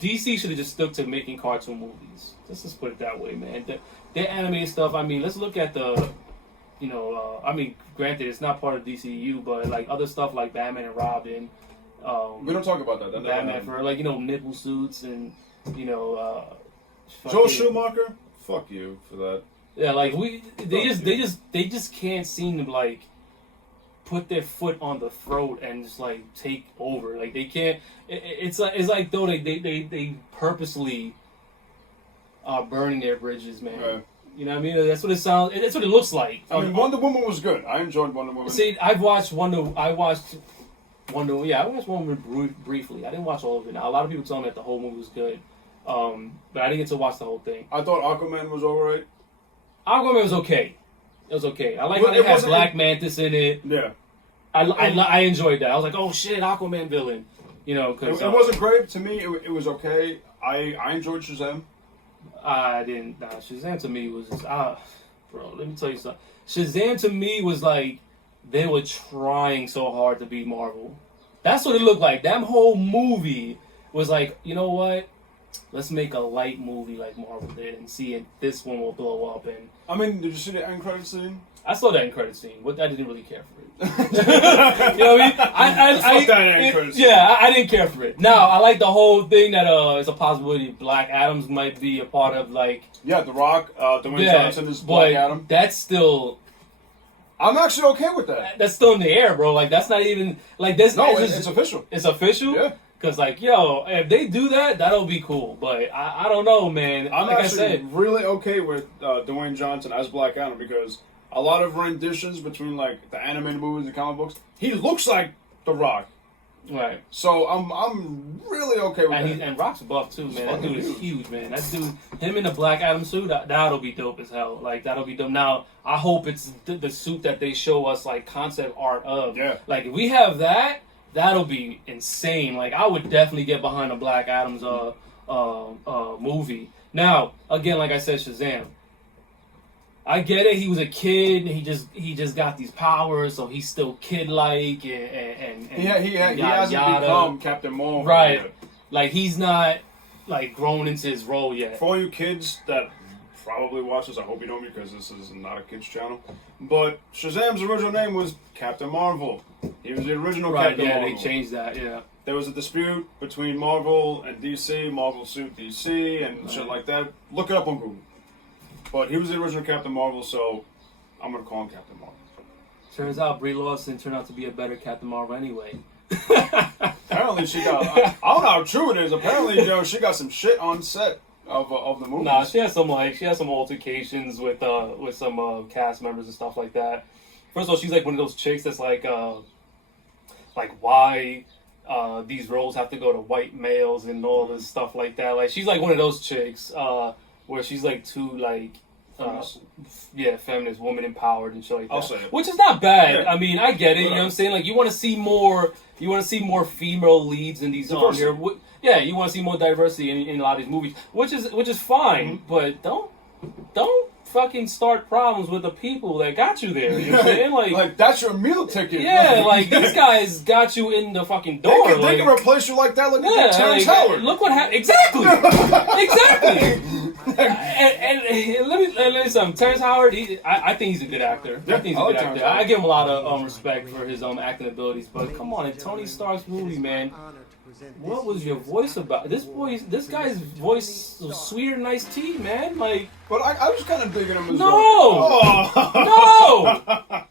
DC should have just stuck to making cartoon movies. Let's just put it that way, man. Their animated stuff. I mean, let's look at the. I mean, granted, it's not part of DCU, but like other stuff like Batman and Robin. We don't talk about that. Batman for nipple suits and Joel Schumacher. Fuck you for that. Yeah, like they just can't seem to like put their foot on the throat and just like take over. Like they can't. It's like though they purposely are burning their bridges, man. Right. You know what I mean? That's what it sounds. That's what it looks like. I mean, Wonder Woman was good. I enjoyed Wonder Woman. See, I watched Wonder. Yeah, I watched Wonder Woman briefly. I didn't watch all of it. Now a lot of people tell me that the whole movie was good, but I didn't get to watch the whole thing. I thought Aquaman was alright. Aquaman was okay. It was okay. I like how they had Black Mantis in it. Yeah. I enjoyed that. I was like, oh shit, Aquaman villain. Because it wasn't great to me. It was okay. I enjoyed Shazam. I didn't. Nah, Shazam to me was just bro. Let me tell you something. Shazam to me was like they were trying so hard to be Marvel. That's what it looked like. That whole movie was like, you know what? Let's make a light movie like Marvel did and see if this one will blow up. And I mean, did you see the end credit scene? I saw that end credit scene. I didn't really care for it. You know what I mean? I didn't care for it. Now I like the whole thing that it's a possibility Black Adams might be a part of like. Yeah, The Rock, Dwayne Johnson is Black Adam. That's still. I'm actually okay with that. That's still in the air, bro. Like that's not even like this. No, it's official. It's official. Yeah. Cause like if they do that, that'll be cool. But I don't know, man. I'm like actually I said, really okay with Dwayne Johnson as Black Adam because a lot of renditions between like the animated movies and comic books, he looks like The Rock. Right. So I'm really okay with that. And Rock's buff too, man. That dude is huge, man. That dude, him in the Black Adam suit, that'll be dope as hell. Like that'll be dope. Now I hope it's the suit that they show us like concept art of. Yeah. Like if we have that. That'll be insane. Like I would definitely get behind a Black Adams movie. Now, again, like I said, Shazam. I get it. He was a kid. And he just got these powers, so he's still kid-like and he hasn't become Captain Marvel. Right. Yet. Like he's not like grown into his role yet. For all you kids that probably watch this, I hope you don't because this is not a kids channel. But Shazam's original name was Captain Marvel. He was the original Captain Marvel. Yeah, they changed that, yeah. There was a dispute between Marvel and DC. Marvel sued DC and shit like that. Look it up on Google. But he was the original Captain Marvel, so I'm going to call him Captain Marvel. Turns out Brie Larson turned out to be a better Captain Marvel anyway. Apparently she got... I don't know how true it is. Apparently, she got some shit on set of the movie. Nah, she had some altercations with some cast members and stuff like that. First of all, she's like one of those chicks that's like why these roles have to go to white males and all this stuff like that. Like she's like one of those chicks where she's like too like feminist, woman empowered and shit like that. I'll say it. Which is not bad. Yeah. I mean, I get it. You know what I'm saying? Like you want to see more female leads in these here. Yeah, you want to see more diversity in a lot of these movies, which is fine. Mm-hmm. But don't fucking start problems with the people that got you there. You know what I'm saying? Like that's your meal ticket. Yeah, like these guys got you in the fucking door. They can replace you like that. Look at Terrence like, Howard. Look what happened. Exactly. and let me say something. Terrence Howard, I think he's a good actor. Yeah, I think he's a good actor. I give him a lot of respect for his acting abilities. But come on, in Tony Stark's movie, man, what was your voice about? This guy's voice was sweeter than iced tea, man. Like, but I was kind of digging him as no, well. no.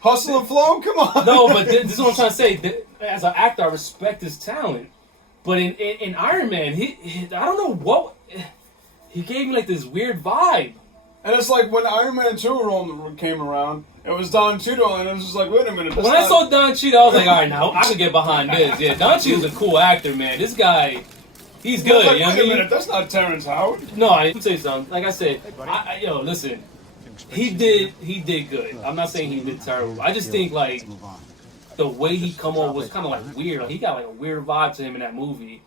Hustle and flow, come on. No, but this is what I'm trying to say. As an actor, I respect his talent. But in Iron Man, he I don't know what he gave me like this weird vibe. And it's like when Iron Man 2 came around, it was Don Cheadle, and it was just like, wait a minute. When I saw Don Cheadle, I was like, all right, now I can get behind this. Yeah, Don Cheadle's a cool actor, man. This guy, he's good. Like, you know wait what I a mean? minute, that's not Terrence Howard. No, I didn't say something. Like I said, yo, listen. He did good. I'm not saying he did terrible. I just think like the way he come on was kind of like weird. Like, he got like a weird vibe to him in that movie.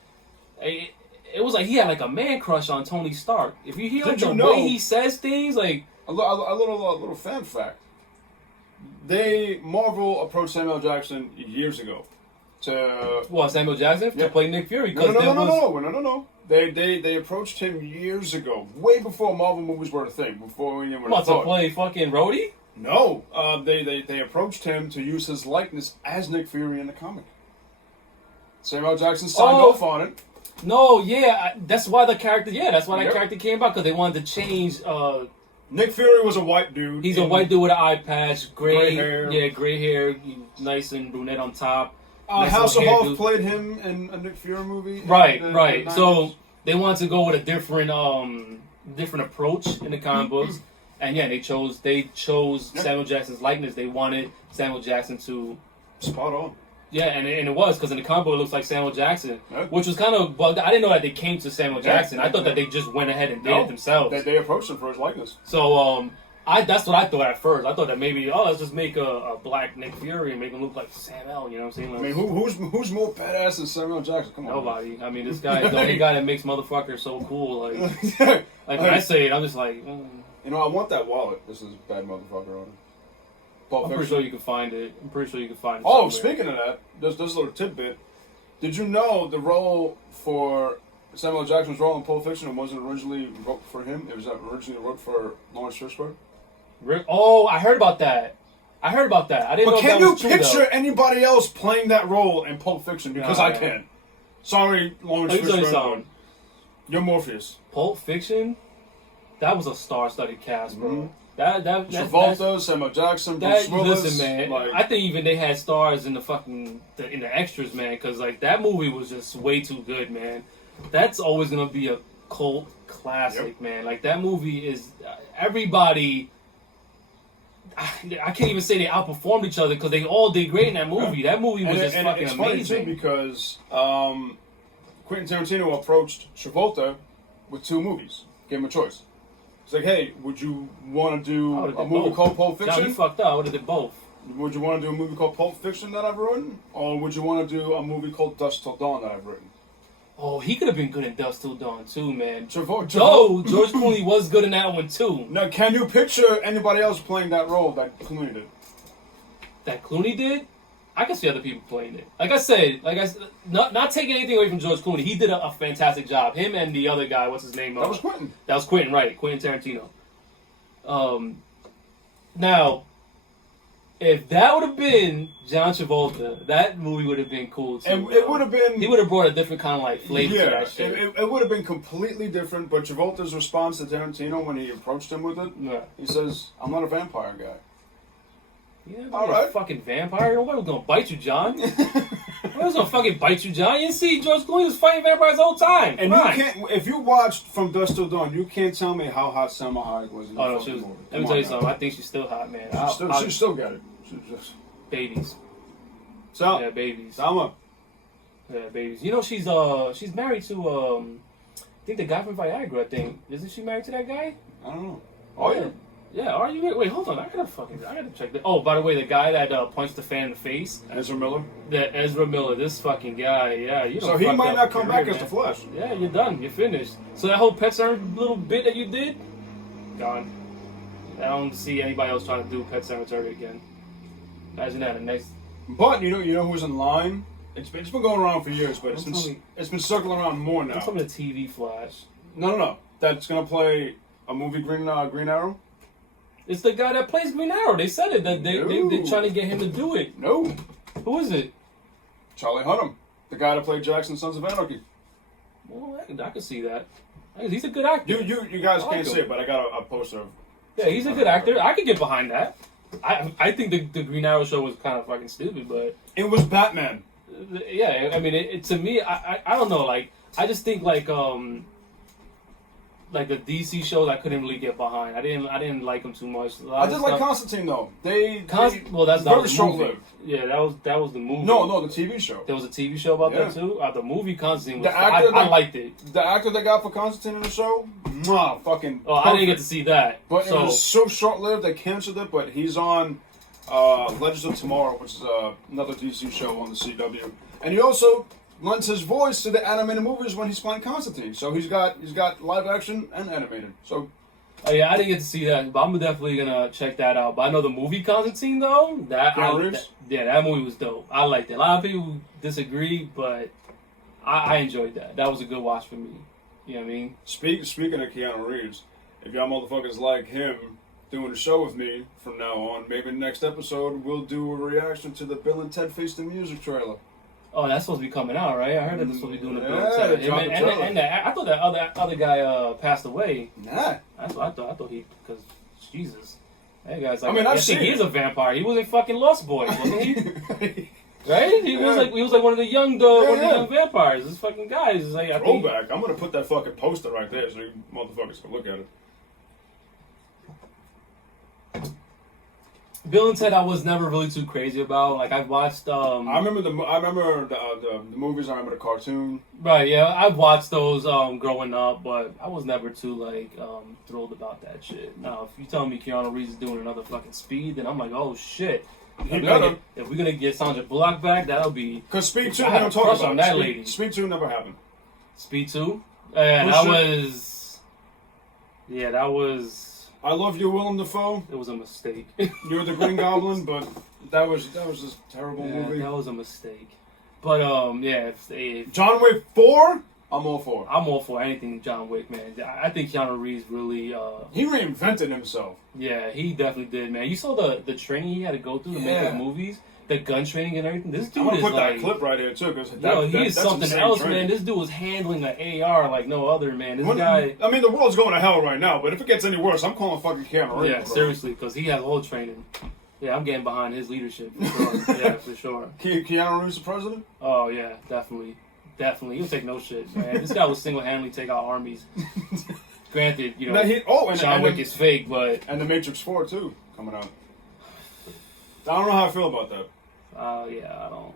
It was like he had like a man crush on Tony Stark. If you hear like the way he says things, like a little fan fact. Marvel approached Samuel Jackson years ago to Samuel Jackson to play Nick Fury. No. They approached him years ago, way before Marvel movies were a thing. Before we even to play fucking Rhodey? No, they approached him to use his likeness as Nick Fury in the comic. Samuel Jackson signed off on it. No, that's why the character. Yeah, that's why that character came about, because they wanted to change. Nick Fury was a white dude. He's a white dude with an eye patch, gray hair. Yeah, gray hair, nice and brunette on top. House of Hoff played him in a Nick Fury movie. Right. So they wanted to go with a different approach in the comic books, and they chose Samuel Jackson's likeness. They wanted Samuel Jackson to spot on. Yeah, and it was, because in the comic book it looks like Samuel Jackson, which was kind of bugged. I didn't know that they came to Samuel Jackson. I thought that they just went ahead and did it themselves. They approached him for his likeness. So that's what I thought at first. I thought that maybe let's just make a black Nick Fury and make him look like Samuel. You know what I'm saying? I mean, who's more badass than Samuel Jackson? Come on. Nobody. I mean, this guy is the only guy that makes motherfuckers so cool. Like when I say it, I'm just like. You know, I want that wallet. This is a bad motherfucker on it. I'm pretty sure you can find it. Oh, speaking of that, there's this little tidbit. Did you know the role for Samuel Jackson's role in Pulp Fiction wasn't originally wrote for him? It was originally wrote for Lawrence Fishburne. Oh, I heard about that. I didn't know that was true. But can you picture anybody else playing that role in Pulp Fiction? Because I can. Sorry, Lawrence Fishburne. You're Morpheus. Pulp Fiction? That was a star-studded cast, bro. Mm-hmm. Travolta, Samuel Jackson, Bruce Willis. Listen, man. I think even they had stars in the extras, man. Because that movie was just way too good, man. That's always gonna be a cult classic, man. Like, that movie is everybody. I can't even say they outperformed each other, because they all did great in that movie. That movie was just fucking amazing. Funny too, because Quentin Tarantino approached Travolta with 2 movies, gave him a choice. It's like, hey, would you want to do a movie called Pulp Fiction? No, you fucked up. I would have did both. Would you want to do a movie called Pulp Fiction that I've written? Or would you want to do a movie called Dusk Till Dawn that I've written? Oh, he could have been good in Dusk Till Dawn too, man. George Clooney was good in that one too. Now, can you picture anybody else playing that role that Clooney did? That Clooney did? I can see other people playing it. Like I said, not taking anything away from George Clooney. He did a fantastic job. Him and the other guy, what's his name? That was Quentin. That was Quentin, right? Quentin Tarantino. Now, if that would have been John Travolta, that movie would have been cool too. And it would have been. He would have brought a different kind of flavor to that shit. It would have been completely different. But Travolta's response to Tarantino when he approached him with it, he says, "I'm not a vampire guy." Yeah, a fucking vampire. What was gonna bite you, John? What was gonna fucking bite you, John? You didn't see George Clooney was fighting vampires the whole time. And you can't. If you watched From Dusk Till Dawn, you can't tell me how hot Salma Hayek was in the movie. Let me tell you something. I think she's still hot, man. She still got it. Babies. Yeah, babies. Salma. Yeah, babies. You know, she's married to I think the guy from Viagra. I think isn't she married to that guy? I don't know. Oh yeah. Yeah, are you? Wait, hold on. I gotta check that. Oh, by the way, the guy that punches the fan in the face. Ezra Miller? Ezra Miller, this fucking guy, yeah. So he might not come back as the Flash. Yeah, you're done. You're finished. So that whole Pet Sematary little bit that you did, gone. I don't see anybody else trying to do Pet Sematary again. Imagine that. The next. But you know who's in line? It's been going around for years, but it's been circling around more now. What's up with the TV Flash? No. That's gonna play a movie Green Arrow. It's the guy that plays Green Arrow. They said it that they're trying to get him to do it. No. Who is it? Charlie Hunnam, the guy that played Jackson, Sons of Anarchy. Well, I can see that. He's a good actor. You guys can't see it, but I got a poster of. Yeah, he's a good actor. I could get behind that. I think the Green Arrow show was kind of fucking stupid, but it was Batman. Yeah, I mean, it to me, I don't know. Like, I just think like the DC shows I couldn't really get behind. I didn't like them too much. I did like Constantine though. Well, that was short movie. lived. Yeah, that was the movie. No, the TV show. There was a TV show about that too. The movie Constantine was. I liked it. The actor they got for Constantine in the show, fucking. Oh, I didn't get to see that. But it was so short lived they canceled it. But he's on Legends of Tomorrow, which is another DC show on the CW, and he also lends his voice to the animated movies when he's playing Constantine. So he's got live action and animated. So. Oh yeah, I didn't get to see that, but I'm definitely gonna check that out. But I know the movie Constantine though. That movie was dope. I liked it. A lot of people disagree, but I enjoyed that. That was a good watch for me. You know what I mean? Speaking of Keanu Reeves, if y'all motherfuckers like him doing a show with me from now on, maybe next episode we'll do a reaction to the Bill and Ted Face the Music trailer. Oh, that's supposed to be coming out, right? I heard that they're supposed to be doing the Bill and Ted. I thought that other guy passed away. Nah. That's what I thought. I thought he, because Jesus, that guy's like. I mean, I think he is a vampire. He was in fucking Lost Boys, wasn't he? Right? He was like one of the young young vampires. This fucking guy is like. Throwback. I'm gonna put that fucking poster right there so you motherfuckers can look at it. Bill and Ted, I was never really too crazy about. Like I've watched. I remember the movies. I remember the cartoon. Right. Yeah, I've watched those growing up, but I was never too thrilled about that shit. Now, if you tell me Keanu Reeves is doing another fucking Speed, then I'm like, oh shit. If we're gonna get Sandra Bullock back, that'll be. Because Speed 2, I don't talk about that lady. Speed 2 never happened. Speed 2, and that was. Yeah, that was. I love you, Willem Dafoe. It was a mistake. You're the Green Goblin, but that was just a terrible movie. That was a mistake. But yeah, if John Wick 4, I'm all for. I'm all for anything John Wick, man. I think Keanu Reeves really. He reinvented himself. Yeah, he definitely did, man. You saw the training he had to go through to make the movies, the gun training and everything. This dude I'm gonna is put like, that clip right here too, because he is something else, training. Man. This dude was handling an AR like no other, man. This guy. I mean, the world's going to hell right now, but if it gets any worse, I'm calling fucking Keanu Reeves. Yeah, seriously, because he has all training. Yeah, I'm getting behind his leadership. For sure. Yeah, for sure. Keanu Reeves the president? Oh yeah, definitely. He'll take no shit, man. This guy will single-handedly take out armies. Granted, you know, John Wick is fake, but and The Matrix 4 too coming out. I don't know how I feel about that. Yeah, I don't.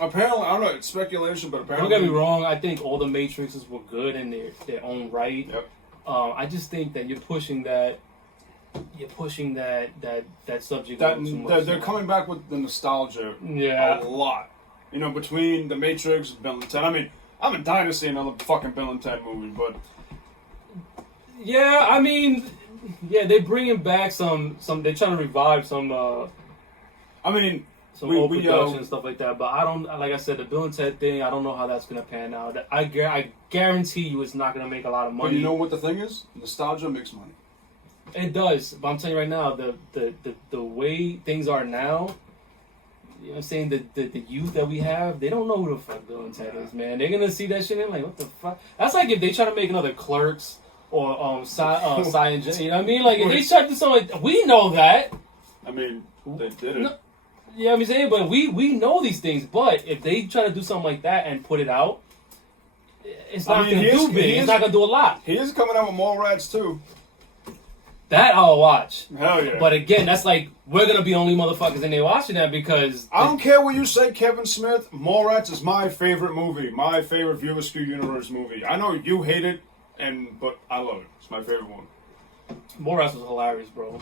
Apparently, I don't know. It's speculation, but apparently. Don't get me wrong. I think all the Matrixes were good in their own right. Yep. I just think that you're pushing that subject. Too much. They're coming back with the nostalgia. Yeah. A lot. You know, between The Matrix, Bill and Ted. I mean, I'm a dying to see another fucking Bill and Ted movie, but. Yeah, I mean, yeah, they're bringing back some. They're trying to revive some. I mean, some old production and stuff like that. But I don't. Like I said, the Bill and Ted thing. I don't know how that's gonna pan out. I guarantee you, it's not gonna make a lot of money. But you know what the thing is? Nostalgia makes money. It does. But I'm telling you right now, the way things are now. You know what I'm saying? The youth that we have, they don't know who the fuck Bill and Ted is, man. They're gonna see that shit and like, what the fuck? That's like if they try to make another Clerks or Science. You know what I mean? Like if they try to do something like, we know that. I mean, they did it. No, yeah, I'm saying, but we know these things. But if they try to do something like that and put it out, it's not gonna do big. It's not gonna do a lot. He is coming out with Mallrats too. That I'll watch. Hell yeah. But again, that's like, we're going to be only motherfuckers in there watching that because... I don't care what you say, Kevin Smith. Mallrats is my favorite movie. My favorite View Askew Universe movie. I know you hate it, but I love it. It's my favorite one. Mallrats was hilarious, bro.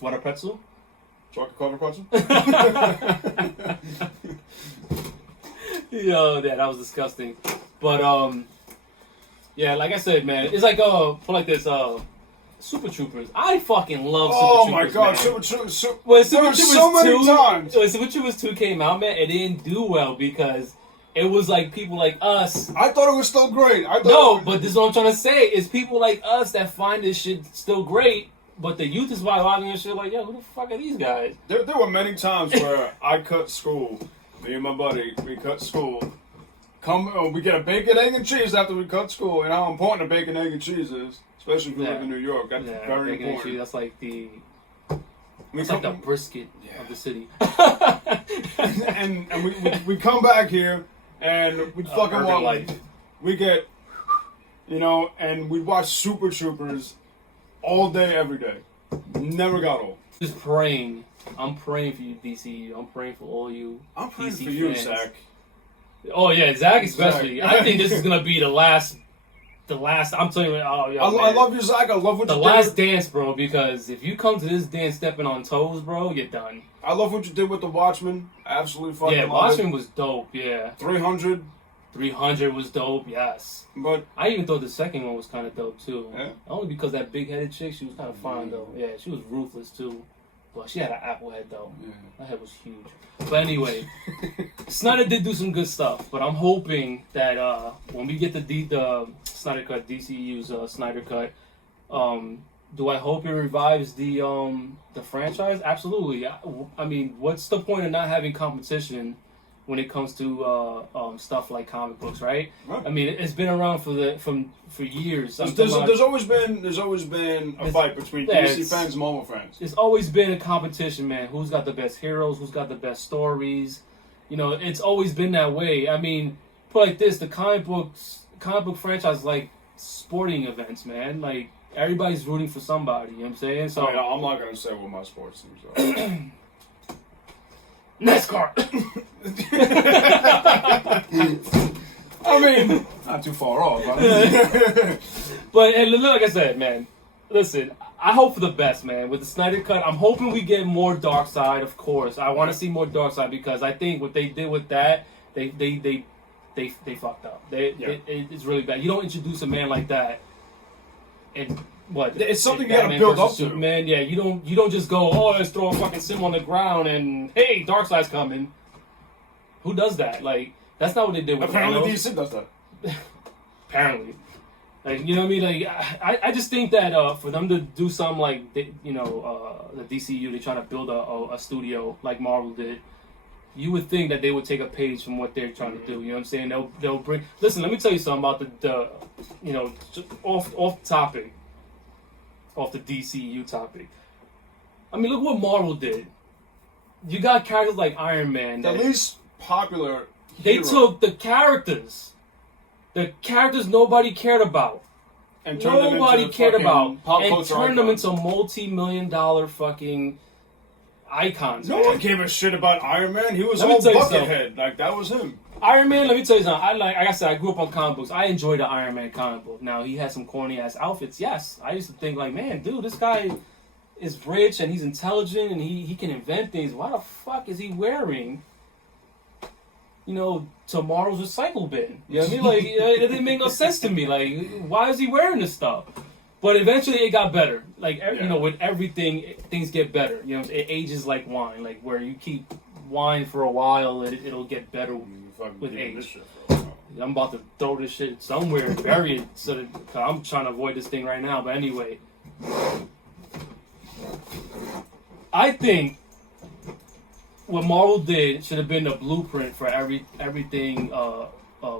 Want a pretzel? Chocolate covered pretzel? Yo, that was disgusting. But, yeah, like I said, man, it's like, put like this, Super Troopers. I fucking love Oh Super my Troopers. god, man. Super Troopers. When Super There were Troopers so many 2, times. when Super Troopers 2 came out, man, it didn't do well because it was like people like us. I thought it was still great. I thought No, but this is what I'm trying to say. Is people like us that find this shit still great, but the youth is watching this shit like, yo, who the fuck are these guys? There were many times where I cut school. Me and my buddy, we cut school. We get a bacon, egg, and cheese after we cut school. And how important a bacon, egg, and cheese is, especially if you live in New York. That's very bacon and important. cheese, that's like the We it's like the come- brisket of the city. and we come back here and we fucking urban want life. we get, and we watch Super Troopers all day, every day. Never got old. Just praying. I'm praying for you, DCU. I'm praying for all you. I'm praying DC for you, fans. Zach. Oh yeah, Zach especially. Zach. I think this is gonna be the last. I'm telling you, oh yeah, I love you, Zach. I love what the you last did. dance, bro. Because if you come to this dance stepping on toes, bro, you're done. I love what you did with the Watchmen. Absolutely fucking Yeah, love Watchmen it. was dope. Yeah, 300, 300 was dope. Yes, but I even thought the second one was kind of dope too. Yeah. Only because that big-headed chick, she was kind of fine though. Yeah, she was ruthless too. But she had an apple head though. Yeah. That head was huge. But anyway, Snyder did do some good stuff. But I'm hoping that when we get the Snyder Cut, DCU's Snyder Cut, do I hope it revives the franchise? Absolutely. I mean, what's the point of not having competition when it comes to stuff like comic books, right? Right. I mean, it's been around for years. I'm there's talking about- always been a fight between Yeah, DC it's- fans and Marvel fans. It's always been a competition, man. Who's got the best heroes? Who's got the best stories? It's always been that way. I mean, put like this: the comic book franchise is like sporting events, man. Like everybody's rooting for somebody. You know what I'm saying? So I'm not gonna say what my sports teams are. NASCAR. I mean, not too far off. But and like I said, man, listen, I hope for the best, man. With the Snyder Cut, I'm hoping we get more Darkseid, of course. I want to see more Darkseid because I think what they did with that, they fucked up. It's really bad. You don't introduce a man like that, and what? It's something you Batman gotta build versus up to. Superman. Yeah, you don't just go, oh, let's throw a fucking sim on the ground and hey, Darkseid's coming. Who does that? Like, that's not what they did with Apparently, Thanos. DC does that. Apparently. Like, you know what I mean? Like, I just think that for them to do something like, the DCU, they're trying to build a studio like Marvel did, you would think that they would take a page from what they're trying to do. You know what I'm saying? They'll bring... Listen, let me tell you something about the just off topic, off the DCU topic. I mean, look what Marvel did. You got characters like Iron Man. The least popular. They hero took the characters nobody cared about. and turned them Nobody into cared fucking about, pop and culture turned them icons. into multi-million-dollar fucking icons. No man. one gave a shit about Iron Man. He was Let me all tell you buckethead. Like that was him. Iron Man, let me tell you something. Like I said, I grew up on comic books. I enjoyed the Iron Man comic book. Now he had some corny ass outfits. Yes, I used to think like, man, dude, this guy is rich and he's intelligent and he can invent things. Why the fuck is he wearing, tomorrow's recycle bin? You know what I mean? Like, it didn't make no sense to me. Like, why is he wearing this stuff? But eventually it got better. Like, with everything, things get better. It ages like wine. Like, where you keep wine for a while, it'll get better with age. I'm about to throw this shit somewhere, bury it, cause I'm trying to avoid this thing right now. But anyway, I think what Marvel did should have been a blueprint for everything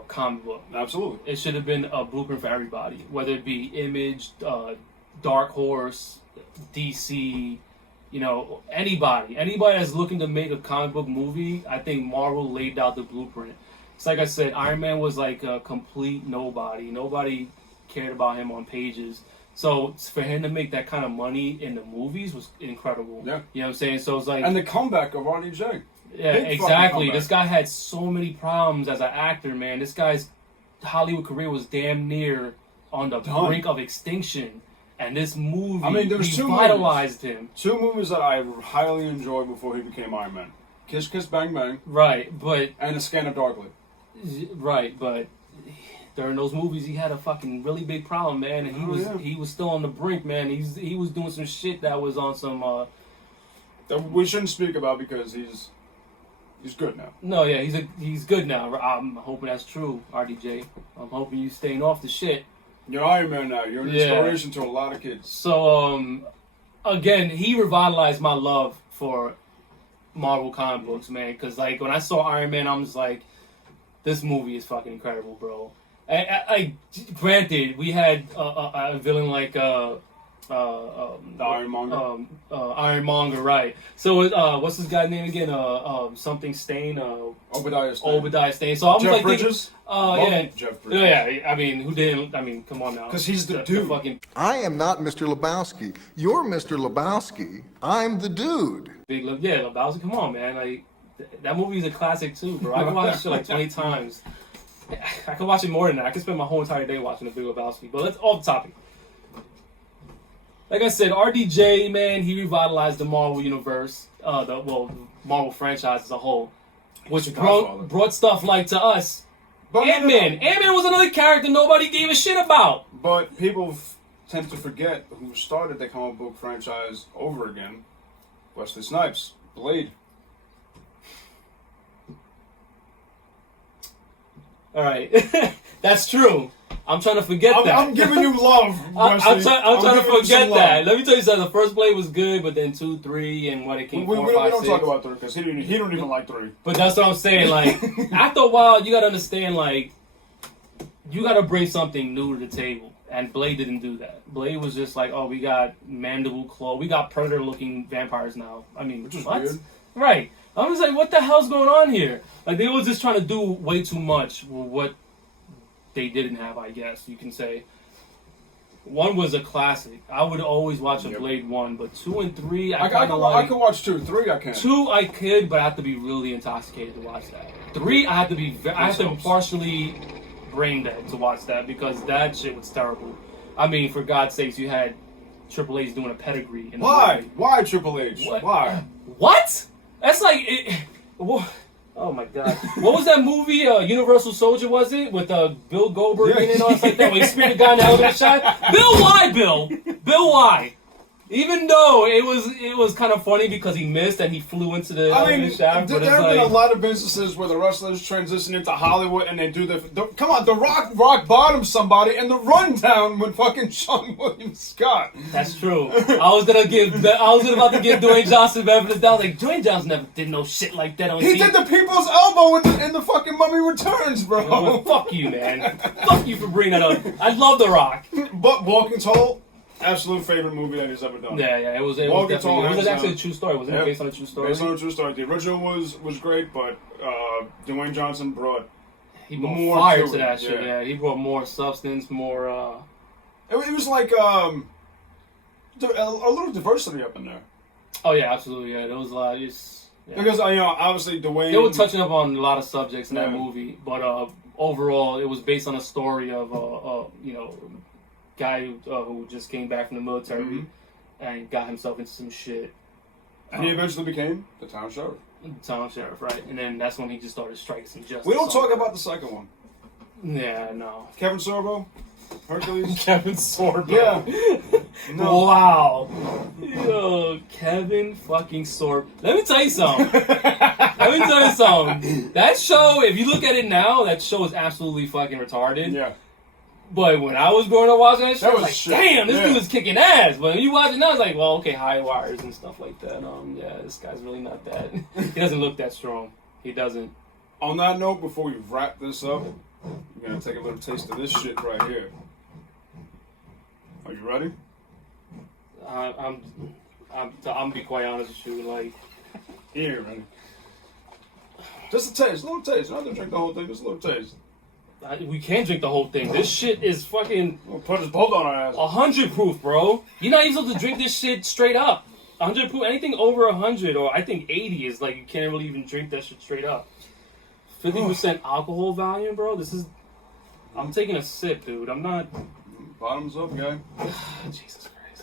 comic book. Absolutely. It should have been a blueprint for everybody, whether it be Image, Dark Horse, DC, anybody that's looking to make a comic book movie. I think Marvel laid out the blueprint. It's like I said, Iron Man was like a complete nobody. Nobody cared about him on pages. So for him to make that kind of money in the movies was incredible. Yeah. You know what I'm saying? So it's like, And the comeback of RDJ. yeah, Big fucking exactly. comeback. This guy had so many problems as an actor, man. This guy's Hollywood career was damn near on the Done. brink of extinction. And this movie I mean, there was two revitalized him. Two movies that I highly enjoyed before he became Iron Man: Kiss Kiss Bang Bang Right, but and A Scanner Darkly. Right, but during those movies, he had a fucking really big problem, man, and he was still on the brink, man. He was doing some shit that was on some that we shouldn't speak about because he's good now. No, yeah, he's good now. I'm hoping that's true, RDJ. I'm hoping you staying off the shit. You're Iron Man now. You're an inspiration to a lot of kids. So, again, he revitalized my love for Marvel comic books, man. Because, like, when I saw Iron Man, I'm just like, this movie is fucking incredible, bro. Granted, we had a villain like the Ironmonger. Ironmonger, right? So, what's this guy's name again? Something Stain. Obadiah Stane. Obadiah Stane. So I was Jeff like, Bridges. yeah, Jeff Bridges. yeah. I mean, who didn't? I mean, come on now. Because he's the dude. Fucking I am not Mr. Lebowski. You're Mr. Lebowski. I'm the dude. big love. Yeah, Lebowski. Come on, man. Like that movie is a classic too, bro. I can watch that shit like 20 times. I can watch it more than that. I can spend my whole entire day watching The Big Lebowski. But let's off the topic. Like I said, RDJ, man, he revitalized the Marvel universe, the Marvel franchise as a whole, which brought stuff like to us. Ant-Man. Ant-Man was another character nobody gave a shit about. But people tend to forget who started the comic book franchise over again. Wesley Snipes, Blade. All right, that's true. I'm trying to forget that. I'm giving you love, Wesley. I'm trying to forget that. Let me tell you something. The first Blade was good, but then 2, 3, and what it came 4, 5, 6. We don't talk about 3 because he don't even like 3. But that's what I'm saying. Like after a while, you gotta understand. Like you gotta bring something new to the table, and Blade didn't do that. Blade was just like, oh, we got mandible claw, we got predator-looking vampires now. I mean, which is what? weird. Right. I was like, what the hell's going on here? Like they were just trying to do way too much with what they didn't have, I guess you can say. 1 was a classic. I would always watch a Blade 1, but 2 and 3, I could watch 2. 3, I can't. 2, I could, but I have to be really intoxicated to watch that. 3, I have to be partially brain dead to watch that because that shit was terrible. I mean, for God's sakes, you had Triple H doing a pedigree. In Why? Why Triple H? What? Why? What? That's like oh my god! What was that movie? Universal Soldier, was it with Bill Goldberg in it and all stuff like that? When he speared the guy in the elevator shot. Bill, why? Bill, why? Even though it was kind of funny because he missed and he flew into the elevator shaft. There have been a lot of businesses where the wrestlers transition into Hollywood and they do come on, The Rock bottomed somebody in the rundown with fucking Sean William Scott. That's true. I was about to give Dwayne Johnson benefit of the doubt. Like Dwayne Johnson never did no shit like that on TV. He did the people's elbow in the fucking Mummy Returns, bro. Oh, fuck you, man. Fuck you for bringing that up. I love The Rock. But Walking Tall. Absolute favorite movie that he's ever done. Yeah, it was actually a true story. Wasn't it based on a true story? Based on a true story. The original was great, but Dwayne Johnson brought more fire to that shit. Yeah, he brought more substance, more. It was like a little diversity up in there. Oh yeah, absolutely. Yeah, there was a lot. Because obviously Dwayne. They were touching up on a lot of subjects in that movie, but overall, it was based on a story of guy who just came back from the military and got himself into some shit. And he eventually became the town sheriff. Town sheriff, right. And then that's when he just started striking some justice. We don't talk about the second one. Yeah, no. Kevin Sorbo? Hercules? Kevin Sorbo. Yeah. No. Wow. Yo, Kevin fucking Sorbo. Let me tell you something. That show, if you look at it now, that show is absolutely fucking retarded. Yeah. But when I was growing up watching that show, I was like, shit. damn, this dude is kicking ass. But when you watch it now, it's like, well, okay, high wires and stuff like that. Yeah, this guy's really not that. He doesn't look that strong. He doesn't. On that note, before we wrap this up, we're going to take a little taste of this shit right here. Are you ready? I'm gonna be quite honest with you, like. You ain't ready. Just a taste, a little taste. Not to drink the whole thing, just a little taste. We can't drink the whole thing. This shit is fucking. We'll put us both on our ass. 100 proof, bro. You're not even supposed to drink this shit straight up. 100 proof. Anything over 100, or I think 80 is like you can't really even drink that shit straight up. 50% alcohol volume, bro. This is. I'm taking a sip, dude. I'm not. Bottoms up, guy. Jesus Christ.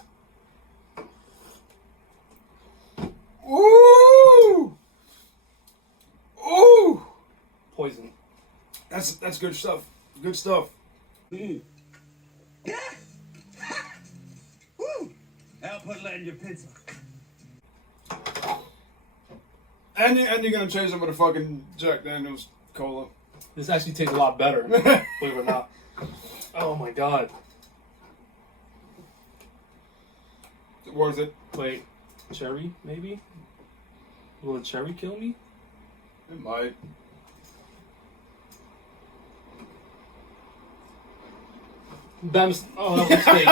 Ooh! Ooh! Poison. That's good stuff. Good stuff. Woo! I'll put that in your pizza. And you're gonna chase it with a fucking Jack Daniels cola. This actually tastes a lot better, believe it or not. Oh my god. Worth it. Wait, cherry, maybe? Will the cherry kill me? It might. Oh, that was a mistake.